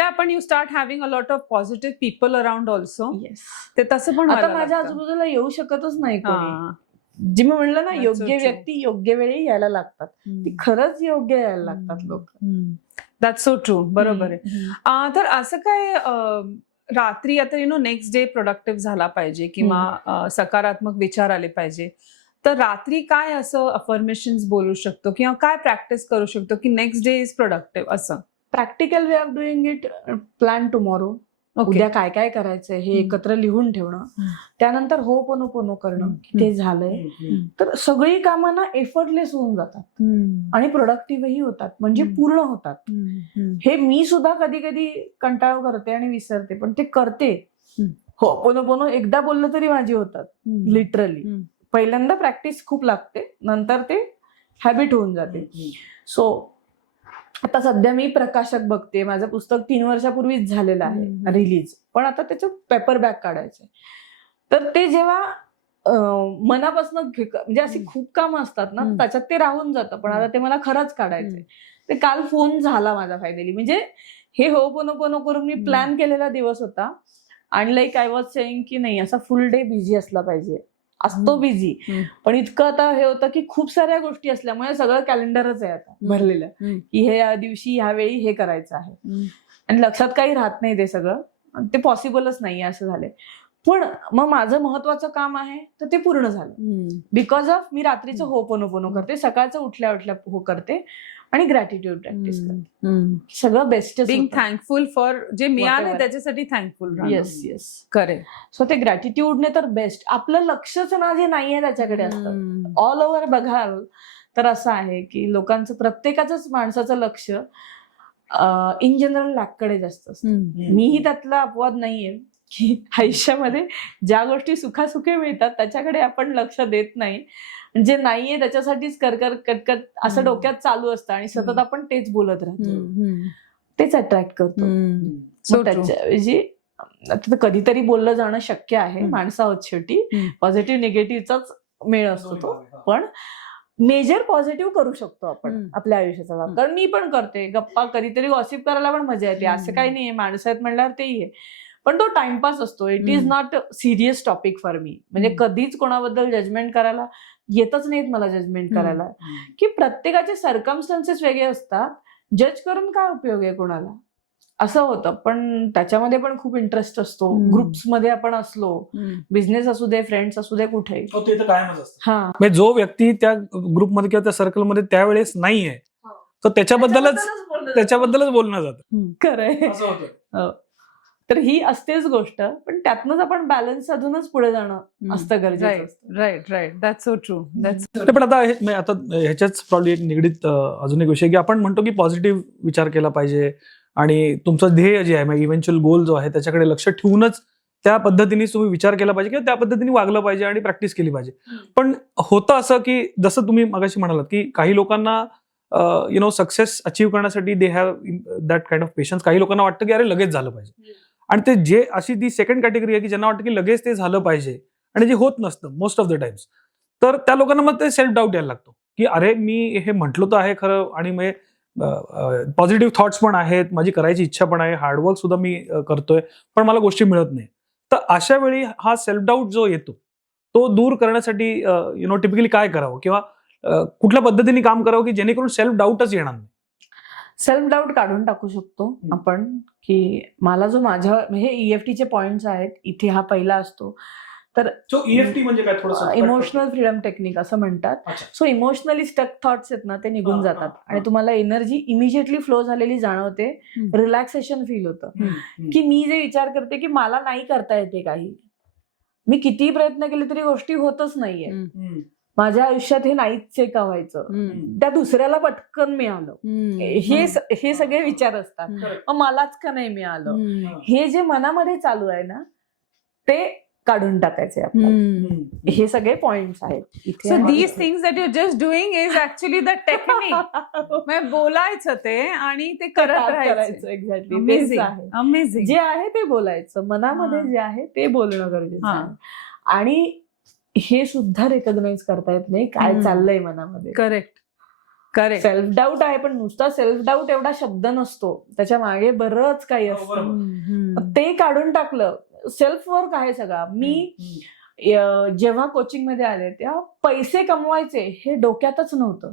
आपण you start having a lot of positive people around also. ते तसं पण आता माझ्या आजूबाजूला येऊ शकतच नाही कोणी. जे मी म्हणलं ना, योग्य व्यक्ती योग्य वेळी यायला लागतात, ती खरंच योग्य यायला लागतात लोक. That's so true. बरोबर आहे. तर असं काय रात्री आता नेक्स्ट डे प्रोडक्टिव्ह झाला पाहिजे किंवा सकारात्मक विचार आले पाहिजे, तर रात्री काय असं अफर्मेशन्स बोलू शकतो किंवा काय प्रॅक्टिस करू शकतो की नेक्स्ट डे इज प्रोडक्टिव्ह? असं practical way of doing it, plan tomorrow. उद्या काय काय करायचंय हे एकत्र लिहून ठेवणं, त्यानंतर होपोनोपोनो करणं की ते झालंय, तर सगळी कामं ना एफर्टलेस होऊन जातात आणि प्रोडक्टिव्हही होतात, म्हणजे पूर्ण होतात. हे मी सुद्धा कधी कधी कंटाळू करते आणि विसरते, पण ते करते. होपोनोपोनो एकदा बोललं तरी माझी होतात लिटरली. पहिल्यांदा प्रॅक्टिस खूप लागते, नंतर ते हॅबिट होऊन जाते. सो आता सध्या मी प्रकाशक बघते. माझं पुस्तक 3 वर्षापूर्वीच झालेलं आहे रिलीज, पण आता त्याचं पेपर बॅक काढायचंय. तर ते जेव्हा मनापासून म्हणजे अशी खूप कामं असतात ना, त्याच्यात ते राहून जातं, पण आता ते मला खरंच काढायचंय. ते काल फोन झाला माझा फायनली. म्हणजे हे होपोनोपोनो करून मी प्लॅन केलेला दिवस होता आणि लाईक आय वॉज सेइंग की नाही, असा फुल डे बिझी असला पाहिजे. असतो बिझी, पण इतकं आता हे होतं की खूप साऱ्या गोष्टी असल्यामुळे सगळं कॅलेंडरच आहे आता भरलेलं, की हे या दिवशी ह्यावेळी हे करायचं आहे आणि लक्षात काही राहत नाही ते सगळं. ते पॉसिबलच नाही असं झालंय. पण मग माझं महत्वाचं काम आहे तर ते पूर्ण झालं बिकॉज ऑफ मी रात्रीचं होपोनोपोनो करते, सकाळचं उठल्या उठल्या हो करते आणि ग्रॅटिट्यूड प्रॅक्टिस करते. सगळं बेस्टच. बिंग थँकफुल फॉर जे मिळाले Whatever. त्याच्यासाठी thankful. Yes yes correct. So ते ग्रॅटिट्यूडने तर बेस्ट. आपलं लक्षच ना जे नाहीये त्याच्याकडे असतं. ऑल ओव्हर बघाल तर असं आहे की लोकांचं, प्रत्येकाचंच माणसाचं लक्ष इन जनरल लॅककडे जास्त असतं. मीही त्यातला अपवाद नाहीये की आयुष्यामध्ये ज्या गोष्टी सुखासुखे मिळतात त्याच्याकडे आपण लक्ष देत नाही. जे नाहीये त्याच्यासाठीच करकर कटकट असं डोक्यात चालू असतं आणि सतत आपण तेच बोलत राहतो, तेच अट्रॅक्ट करतो. मग त्याच्याऐवजी आता कधीतरी बोललं जाणं शक्य आहे, माणसं आहोत शेवटी, पॉझिटिव्ह निगेटिव्हचाच मेळ असतो तो, पण मेजर पॉझिटिव्ह करू शकतो आपण आपल्या आयुष्याचा. कारण मी पण करते गप्पा, कधीतरी गॉसिप करायला पण मजा येते, असं काही नाहीये. माणसं आहेत म्हणल्यावर तेही आहे, पण तो टाइमपास असतो. It is not serious topic for me. म्हणजे कधीच कोणाबद्दल जजमेंट करायला येतच नाहीत मला, जजमेंट करायला, की प्रत्येकाचे सर्कमस्टन्सेस वेगळे असतात. जज करून काय उपयोग आहे कोणाला, असं होतं. पण त्याच्यामध्ये पण खूप इंटरेस्ट असतो. ग्रुप्समध्ये आपण असलो, बिझनेस असू दे, फ्रेंड्स असू दे, कुठे. ते तर कायमच असतं. हा, म्हणजे जो व्यक्ती त्या ग्रुपमध्ये किंवा त्या सर्कलमध्ये त्यावेळेस नाहीये, तर त्याच्याबद्दलच बोलणं जातं. खरंय. तर ही असतेच गोष्ट, पण त्यातनंच आपण बॅलन्स साधूनच पुढे जाणं असतं गरजेचं असतं. राईट. That's so true. पण आता ह्याच्याच प्रॉब्लेम एक निगडीत अजून एक विषय, की आपण म्हणतो की पॉझिटिव्ह विचार केला पाहिजे आणि तुमचं ध्येय जे आहे, इव्हेंच्युअल गोल जो आहे त्याच्याकडे लक्ष ठेवूनच त्या पद्धतीने तुम्ही विचार केला पाहिजे किंवा त्या पद्धतीने वागलं पाहिजे आणि प्रॅक्टिस केली पाहिजे. पण होतं असं की जसं तुम्ही मगाशी म्हणालात की काही लोकांना सक्सेस अचीव्ह करण्यासाठी they have that kind of patience. काही लोकांना वाटतं की अरे लगेच झालं पाहिजे, आणि ते जे अशी ती सेकंड कॅटेगरी आहे की ज्यांना वाटतं की लगेच ते झालं पाहिजे आणि जे होत नसतं मोस्ट ऑफ द टाइम्स, तर त्या लोकांना मग ते सेल्फ डाऊट यायला लागतो की अरे मी हे म्हटलं तर आहे खरं, आणि मग पॉझिटिव्ह थॉट्स पण आहेत, माझी करायची इच्छा पण आहे, हार्डवर्क सुद्धा मी करतोय, पण मला गोष्टी मिळत नाही. तर अशा वेळी हा सेल्फ डाऊट जो येतो तो दूर करण्यासाठी टिपिकली काय करावं किंवा कुठल्या पद्धतीने काम करावं की जेणेकरून सेल्फ डाऊटच येणार नाही? सेल्फ डाऊट काढून टाकू शकतो आपण, की मला जो माझ्या हे EFT चे पॉइंट्स आहेत, इथे हा पहिला असतो. तर EFT म्हणजे काय, थोडंसं इमोशनल फ्रीडम टेक्निक असं म्हणतात. सो इमोशनली स्टक थॉट्स आहेत ना, ते निघून जातात आणि तुम्हाला एनर्जी इमिजिएटली फ्लो झालेली जाणवते, रिलॅक्सेशन फील होतं. की मी जे विचार करते की मला नाही करता येते काही, मी किती प्रयत्न केले तरी गोष्टी होतच नाहीये, माझ्या आयुष्यात हे नाहीच का व्हायचं, त्या दुसऱ्याला पटकन मिळालं, हे सगळे विचार असतात. मग मलाच का नाही मिळालं, हे जे मनामध्ये चालू आहे ना ते काढून टाकायचे आपल्याला. हे सगळे पॉइंट्स आहेत इथे. So these things that you just doing is actually the technique. म्हणजे बोलायचं ते आणि ते करत राहायचं. Exactly amazing. जे आहे ते बोलायचं, मनामध्ये जे आहे ते बोलणं गरजेचं आहे. आणि हे सुद्धा रेकॉग्नाइज करता येत नाही काय चाललंय मनामध्ये. करेक्ट. सेल्फ डाऊट आहे, पण नुसता सेल्फ डाऊट एवढा शब्द नसतो, त्याच्या मागे बरंच काही असतं. ते काढून टाकलं. सेल्फ वर्क आहे सगळा. मी जेव्हा कोचिंग मध्ये आले तेव्हा पैसे कमवायचे हे डोक्यातच नव्हतं.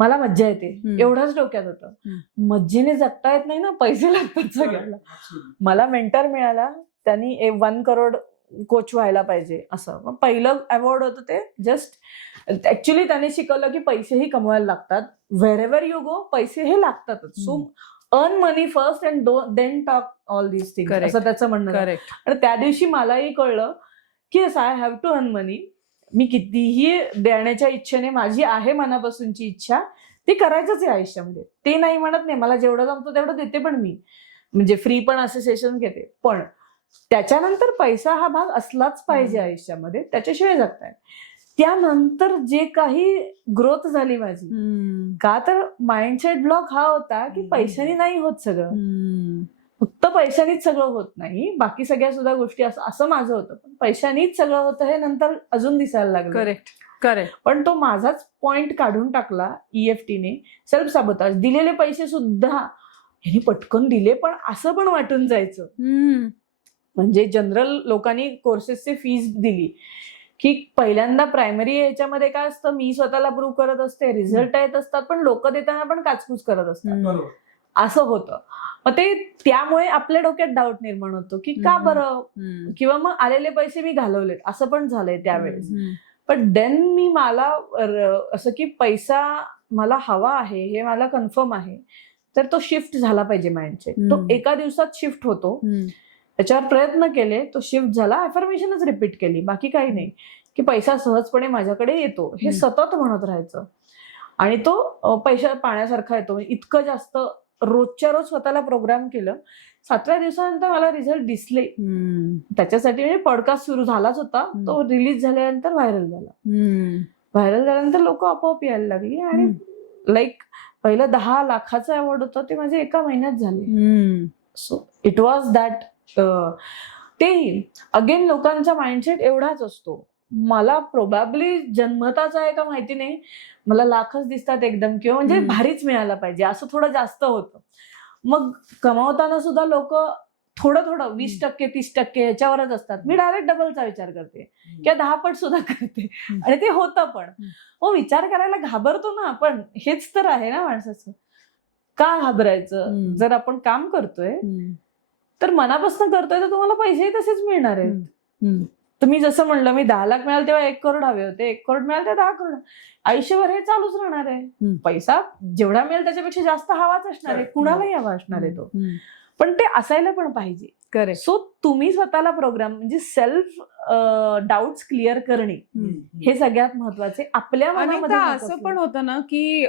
मला मज्जा येते एवढंच डोक्यात होतं. मज्जेने जगता येत नाही ना, पैसे लागतात सगळ्याला. मला मेंटर मिळाला, त्यांनी 1 करोड कोच व्हायला पाहिजे असं. मग पहिलं अवॉर्ड होतं ते जस्ट ऍक्च्युली त्याने शिकवलं की पैसेही कमवायला लागतात, व्हेरेव्हर यू गो पैसे हे लागतातच. So earn money first and then talk all these things, Correct. असं त्याचं म्हणणं आहे. करेक्ट. आणि त्या दिवशी मलाही कळलं की आय हॅव टू अर्न मनी. मी कितीही देण्याच्या इच्छेने, माझी आहे मनापासूनची इच्छा, ती करायचंच आहे आयुष्यामध्ये. ते नाही म्हणत नाही, मला जेवढं जमतं तेवढं देते पण मी, म्हणजे फ्री पण असे सेशन घेते. पण त्याच्यानंतर पैसा हा भाग असलाच पाहिजे आयुष्यामध्ये, त्याच्याशिवाय जगताय. त्यानंतर जे काही ग्रोथ झाली माझी, का तर माइंडसेट ब्लॉक हा होता की पैशाने नाही होत सगळं. फक्त पैशानीच सगळं होत नाही, बाकी सगळ्या सुद्धा गोष्टी, असं माझं होतं. पण पैशानीच सगळं होतं हे नंतर अजून दिसायला लागलं. करेक्ट. करेक्ट. पण तो माझाच पॉइंट काढून टाकला EFTने. सेल्फ साबोताज. दिलेले पैसे सुद्धा ह्यांनी पटकन दिले, पण असं पण वाटून जायचं. म्हणजे जनरल लोकांनी कोर्सेसचे फीज दिली की पहिल्यांदा प्रायमरी याच्यामध्ये काय असतं, मी स्वतःला प्रूव्ह करत असते, रिझल्ट येत असतात, पण लोक देताना पण काचकूच करत असतात. असं होतं. मग ते त्यामुळे आपल्या डोक्यात डाऊट निर्माण होतो की का बरं, किंवा मग आलेले पैसे मी घालवलेत, असं पण झालंय त्यावेळेस. पण देन मला असं की पैसा मला हवा आहे हे मला कन्फर्म आहे, तर तो शिफ्ट झाला पाहिजे माइंडसेट. तो एका दिवसात शिफ्ट होतो. त्याच्यावर प्रयत्न केले, तो शिफ्ट झाला. अफर्मेशनच रिपीट केली, बाकी काही नाही. की पैसा सहजपणे माझ्याकडे येतो हे सतत म्हणत राहायचं. आणि तो पैसा पाण्यासारखा येतो. इतकं जास्त रोजच्या रोज स्वतःला प्रोग्राम केलं. 7व्या दिवसानंतर मला रिझल्ट दिसले. त्याच्यासाठी म्हणजे पॉडकास्ट सुरू झालाच होता, तो रिलीज झाल्यानंतर व्हायरल झाला. व्हायरल झाल्यानंतर लोक आपोआप यायला लागली. आणि लाईक पहिलं 10 लाखाचं अवॉर्ड होतं, ते माझे एका महिन्यात झाले. So it was that. तेही अगेन लोकांचा माइंडसेट एवढाच असतो. मला प्रोबॅबली जन्मताच आहे का माहिती नाही, मला लाखच दिसतात एकदम, किंवा म्हणजे भारीच मिळायला पाहिजे असं थोडं जास्त होतं. मग कमावताना सुद्धा लोक थोडं 20% 30% याच्यावरच असतात. मी डायरेक्ट डबलचा विचार करते किंवा 10 पट सुद्धा करते, आणि ते होतं. पण विचार करायला घाबरतो ना आपण, हेच तर आहे ना माणसाचं. का घाबरायचं? जर आपण काम करतोय तर मनापासून करतोय, तर तुम्हाला पैसेही तसेच मिळणार आहेत. तर मी जसं म्हणलं, मी 10 लाख मिळाले तेव्हा 1 करोड हवे होते, 1 करोड मिळाले तेव्हा 10 करोड. आयुष्यभर हे चालूच राहणार आहे. पैसा जेवढा मिळेल त्याच्यापेक्षा जास्त हवाच असणार आहे, कुणालाही हवा असणार आहे तो. पण ते असायला पण पाहिजे. करेक्ट. सो तुम्ही स्वतःला प्रोग्राम, म्हणजे सेल्फ डाऊट्स क्लिअर करणे हे सगळ्यात महत्वाचे. आपल्या मनामध्ये असं पण होतं ना की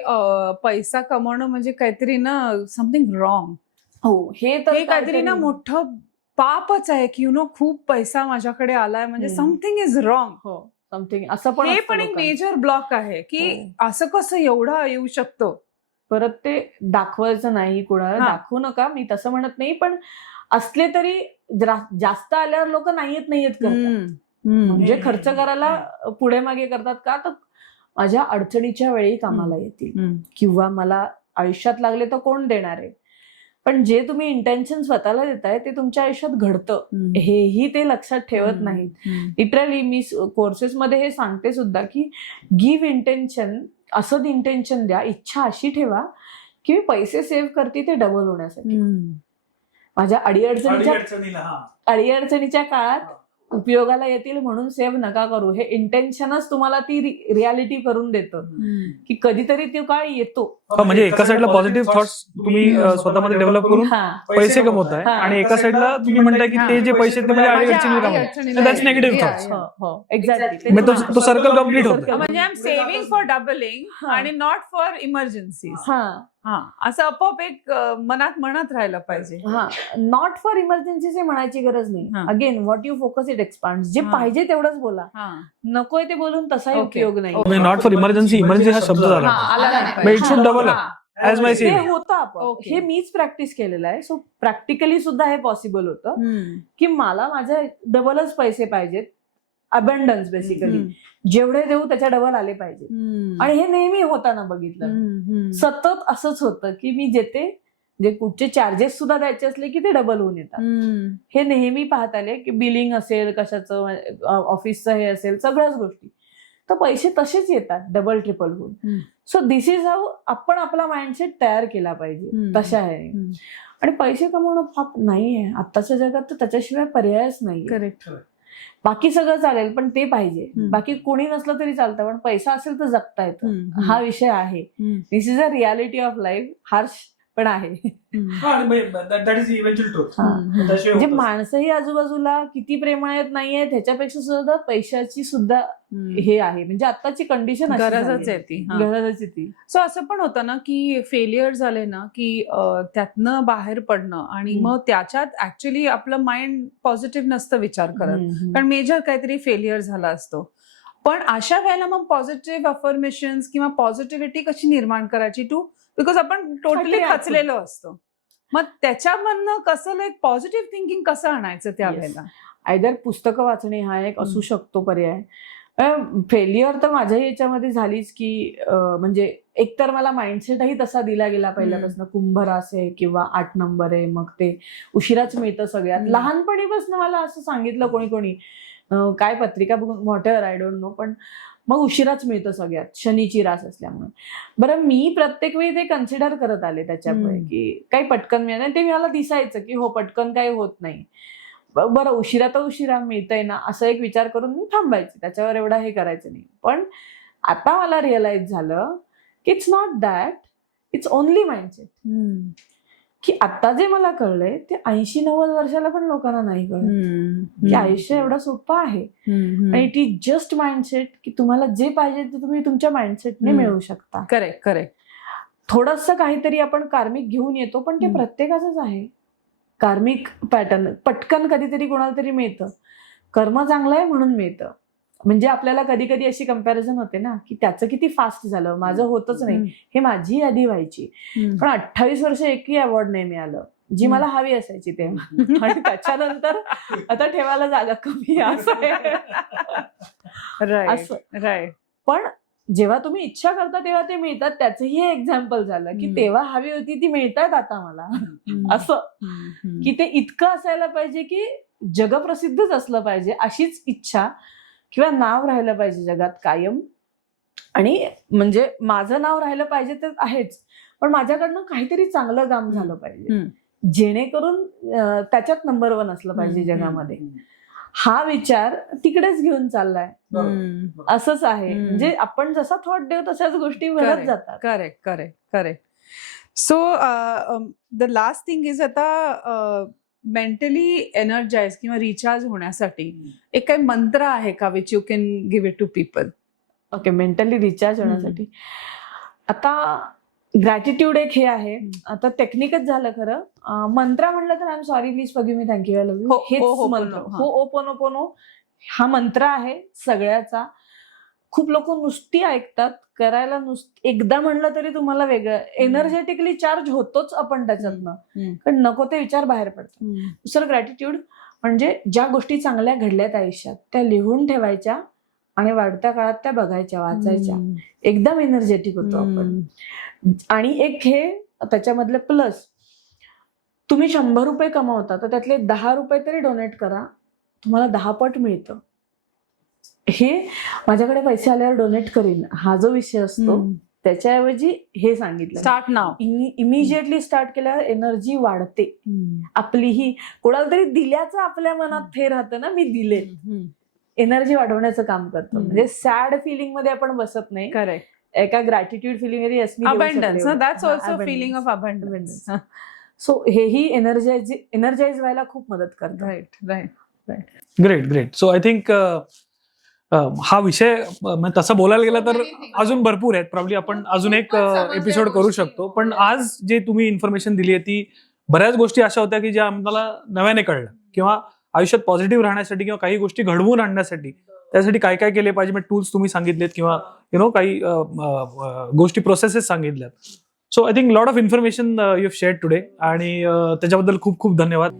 पैसा कमवणं म्हणजे काहीतरी ना समथिंग रॉंग. हो, हे तर काहीतरी ना मोठं पापच आहे की खूप पैसा माझ्याकडे आलाय म्हणजे समथिंग इज रॉंग. हो, समथिंग असं पण. हे पण एक मेजर ब्लॉक आहे की असं कसं एवढं येऊ शकतो. परत ते दाखवायचं नाही, कोणाला दाखवू नका, मी तसं म्हणत नाही. पण असले तरी जास्त आल्यावर लोक नाहीयेत करतात. म्हणजे खर्च करायला पुढे मागे करतात का, तर माझ्या अडचणीच्या वेळी कामाला येतील, किंवा मला आयुष्यात लागले तर कोण देणार आहे. पण जे तुम्ही इंटेन्शन स्वतःला देताय ते तुमच्या आयुष्यात घडतं, हेही ते लक्षात ठेवत नाहीत. लिटरली मी कोर्सेसमध्ये हे सांगते सुद्धा की गिव्ह इंटेन्शन, असं इंटेन्शन द्या, इच्छा अशी ठेवा की मी पैसे सेव्ह करते ते डबल होण्यासाठी. माझ्या अडीअडचणीच्या काळात उपयोगाला येतील म्हणून सेव्ह नका करू. हे इंटेन्शनच तुम्हाला ती रियालिटी करून देतं की कधीतरी तो काळ येतो. म्हणजे एका साईडला पॉझिटिव्ह थॉट्स तुम्ही स्वतःमध्ये डेव्हलप करून पैसे कमवताय, आणि एका साईडला तुम्ही म्हणताय की ते जे पैसे ते म्हणजे अडीअडचणीला दॅट्स निगेटिव्ह थॉट्स. एक्झॅक्टली. तो सर्कल कम्प्लीट होतो. म्हणजे I am saving for doubling आणि नॉट फॉर इमर्जन्सीज. असं आपोआप एक मनात म्हणत राहिलं पाहिजे. नॉट फॉर इमर्जन्सी म्हणायची गरज नाही. Again what you focus it expand. जे पाहिजे तेवढंच बोला, नकोय ते बोलून तसाही उपयोग नाही. नॉट फॉर इमर्जन्सी हा शब्द झाला, it should double as my saving. होतं आपण, हे मीच प्रॅक्टिस केलेलं आहे. सो प्रॅक्टिकली सुद्धा हे पॉसिबल होतं की मला माझे डबलच पैसे पाहिजेत. अबंडन्स बेसिकली, जेवढे देऊ त्याच्या डबल आले पाहिजे. आणि हे नेहमी होताना बघितलं, सतत असंच होतं की मी देते, जे कुठचे चार्जेस सुद्धा द्यायचे असले की ते डबल होऊन येतात. हे नेहमी पाहत आले की बिलिंग असेल, कशाचं ऑफिसचं हे असेल, सगळ्याच गोष्टी, तर पैसे तसेच येतात डबल ट्रिपल होऊन. सो दिस इज हाऊ आपण आपला माइंडसेट तयार केला पाहिजे तशा आहे. आणि पैसे कमवणं पाप नाहीये आत्ताच्या जगात, तर त्याच्याशिवाय पर्यायच नाही. करेक्ट. बाकी सगळं चालेल पण ते पाहिजे. बाकी कोणी नसलं तरी चालतं, पण पैसा असेल तर जगता येतं. हा विषय आहे. This is a reality of life. Harsh पण आहे. That is eventual truth. हा. म्हणजे माणसंही आजूबाजूला किती प्रेमळ आहेत नाहीये त्याच्यापेक्षा सुद्धा पैशाची सुद्धा हे आहे. म्हणजे आताची कंडिशन गरजच आहे ती. हा. गरजच आहे ती. सो असं पण होतं ना की फेलियर झाले ना की त्यातनं बाहेर पडणं आणि मग त्याच्यात ऍक्च्युली आपलं माइंड पॉझिटिव्ह नसतं विचार करत, कारण मेजर काहीतरी फेलियर झाला असतो. पण अशा वेळेला मग पॉझिटिव्ह अफर्मेशन्स किंवा पॉझिटिव्हिटी कशी निर्माण करायची बिकॉज आपण टोटली खचलेलो असतो. मग त्याच्यामधनं कसं लाईक पॉझिटिव्ह थिंकिंग कसं आणायचं त्यावेळेला? आयदर पुस्तकं वाचणे हा एक असू शकतो पर्याय. फेलियर तर माझ्या याच्यामध्ये झालीच की म्हणजे एकतर मला माइंडसेटही तसा दिला गेला पहिल्यापासून, कुंभ रास आहे किंवा 8 नंबर आहे, मग ते उशिराच मिळतं सगळ्यात. लहानपणीपासून मला असं सांगितलं कोणी काय पत्रिका बघून, व्हॉटएव्हर आय डोंट नो, पण मग उशिराच मिळतं सगळ्यात शनीची रास असल्यामुळे. बरं मी प्रत्येक वेळी ते कन्सिडर करत आले त्याच्यामुळे की काही पटकन मिळत नाही. ते मला दिसायचं की हो पटकन काही होत नाही, बरं उशिरा तर उशिरा मिळतंय ना, असं एक विचार करून मी थांबायचे, त्याच्यावर एवढा हे करायचं नाही. पण आता मला रिअलाइज झालं की it's not that, it's only mindset. की आता जे मला कळलंय ते 80-90 वर्षाला पण लोकांना नाही कळलं की आयुष्य एवढं सोपं आहे. आणि इट इज जस्ट माइंडसेट की तुम्हाला जे पाहिजे ते तुम्ही तुमच्या माइंडसेटने मिळवू शकता. Correct correct. थोडंसं काहीतरी आपण कार्मिक घेऊन येतो, पण ते प्रत्येकाचंच आहे. कार्मिक पॅटर्न पटकन कधीतरी कोणाला तरी मिळतं, कर्म चांगलं आहे म्हणून मिळतं. म्हणजे आपल्याला कधी कधी अशी कंपॅरिझन होते ना की त्याचं किती फास्ट झालं, माझं होतच नाही, हे माझी यादी व्हायची. पण 28 वर्ष एकही अवॉर्ड नाही मिळालं जी मला हवी असायची तेव्हा. आणि त्याच्यानंतर आता ठेवायला जागा कमी असं राईट. पण जेव्हा तुम्ही इच्छा करता तेव्हा ते मिळतात, त्याचंही हे एक्झाम्पल झालं की तेव्हा हवी होती ती मिळतात आता मला. असं की ते इतकं असायला पाहिजे की जगप्रसिद्धच असलं पाहिजे अशीच इच्छा किंवा नाव राहिलं पाहिजे जगात कायम. आणि म्हणजे माझं नाव राहिलं पाहिजे तर आहेच, पण माझ्याकडनं काहीतरी चांगलं काम झालं पाहिजे जेणेकरून त्याच्यात नंबर 1 असलं पाहिजे जगामध्ये. हा विचार तिकडेच घेऊन चाललाय. असंच आहे. म्हणजे आपण जसा थॉट देऊ तशाच गोष्टी घडत जातात. Correct correct correct. So the last thing is आता मेंटली एनर्जाइज किंवा रिचार्ज होण्यासाठी एक काही मंत्र आहे का which you can give it to people? Okay, mentally recharge होण्यासाठी आता ग्रॅटिट्यूड एक हे आहे. आता टेक्निकच झालं खरं. मंत्र म्हणलं तर I am sorry, please forgive me, thank you, I love you, हेच मंत्र. होओपोनोपोनो हा मंत्र आहे सगळ्याचा. खूप लोक नुसती ऐकतात, करायला एकदा म्हणलं तरी तुम्हाला वेगळं एनर्जेटिकली चार्ज होतोच आपण त्याच्यातनं, पण नको ते विचार बाहेर पडतात. दुसरं ग्रॅटिट्यूड म्हणजे ज्या गोष्टी चांगल्या घडल्यात आयुष्यात त्या लिहून ठेवायच्या आणि वाढत्या काळात त्या बघायच्या, वाचायच्या. एकदम एनर्जेटिक होतो आपण. आणि एक हे त्याच्यामधले प्लस, तुम्ही 100 रुपये कमावता तर त्यातले 10 रुपये तरी डोनेट करा, तुम्हाला 10 पट मिळतं. हे माझ्याकडे पैसे आल्यावर डोनेट करीन हा जो विषय असतो त्याच्याऐवजी हे सांगितलं, स्टार्ट नाव. इमिजिएटली स्टार्ट केल्यावर एनर्जी वाढते आपलीही. कोणाला तरी दिल्याचं आपल्या मनात हे राहतं ना, मी दिले, एनर्जी वाढवण्याचं काम करतो. म्हणजे सॅड फिलिंग मध्ये आपण बसत नाही. करेक्ट. एका gratitude feeling abundance, that's also feeling of abundance. So हेही एनर्जाइज व्हायला खूप मदत करतं. Right right right. Great great. So I think हा विषय तसं बोलायला गेला तर अजून भरपूर आहेत. प्रॉब्ली आपण अजून एक एपिसोड करू शकतो. पण आज जे तुम्ही इन्फॉर्मेशन दिली आहे ती बऱ्याच गोष्टी अशा होत्या की ज्या आम्हाला नव्याने कळलं, किंवा आयुष्यात पॉझिटिव्ह राहण्यासाठी किंवा काही गोष्टी घडवून आणण्यासाठी त्यासाठी काय काय केले पाहिजे, टूल्स तुम्ही सांगितलेत किंवा काही गोष्टी प्रोसेसेस सांगितल्यात. So I think lot of information you have shared today आणि त्याच्याबद्दल खूप खूप धन्यवाद.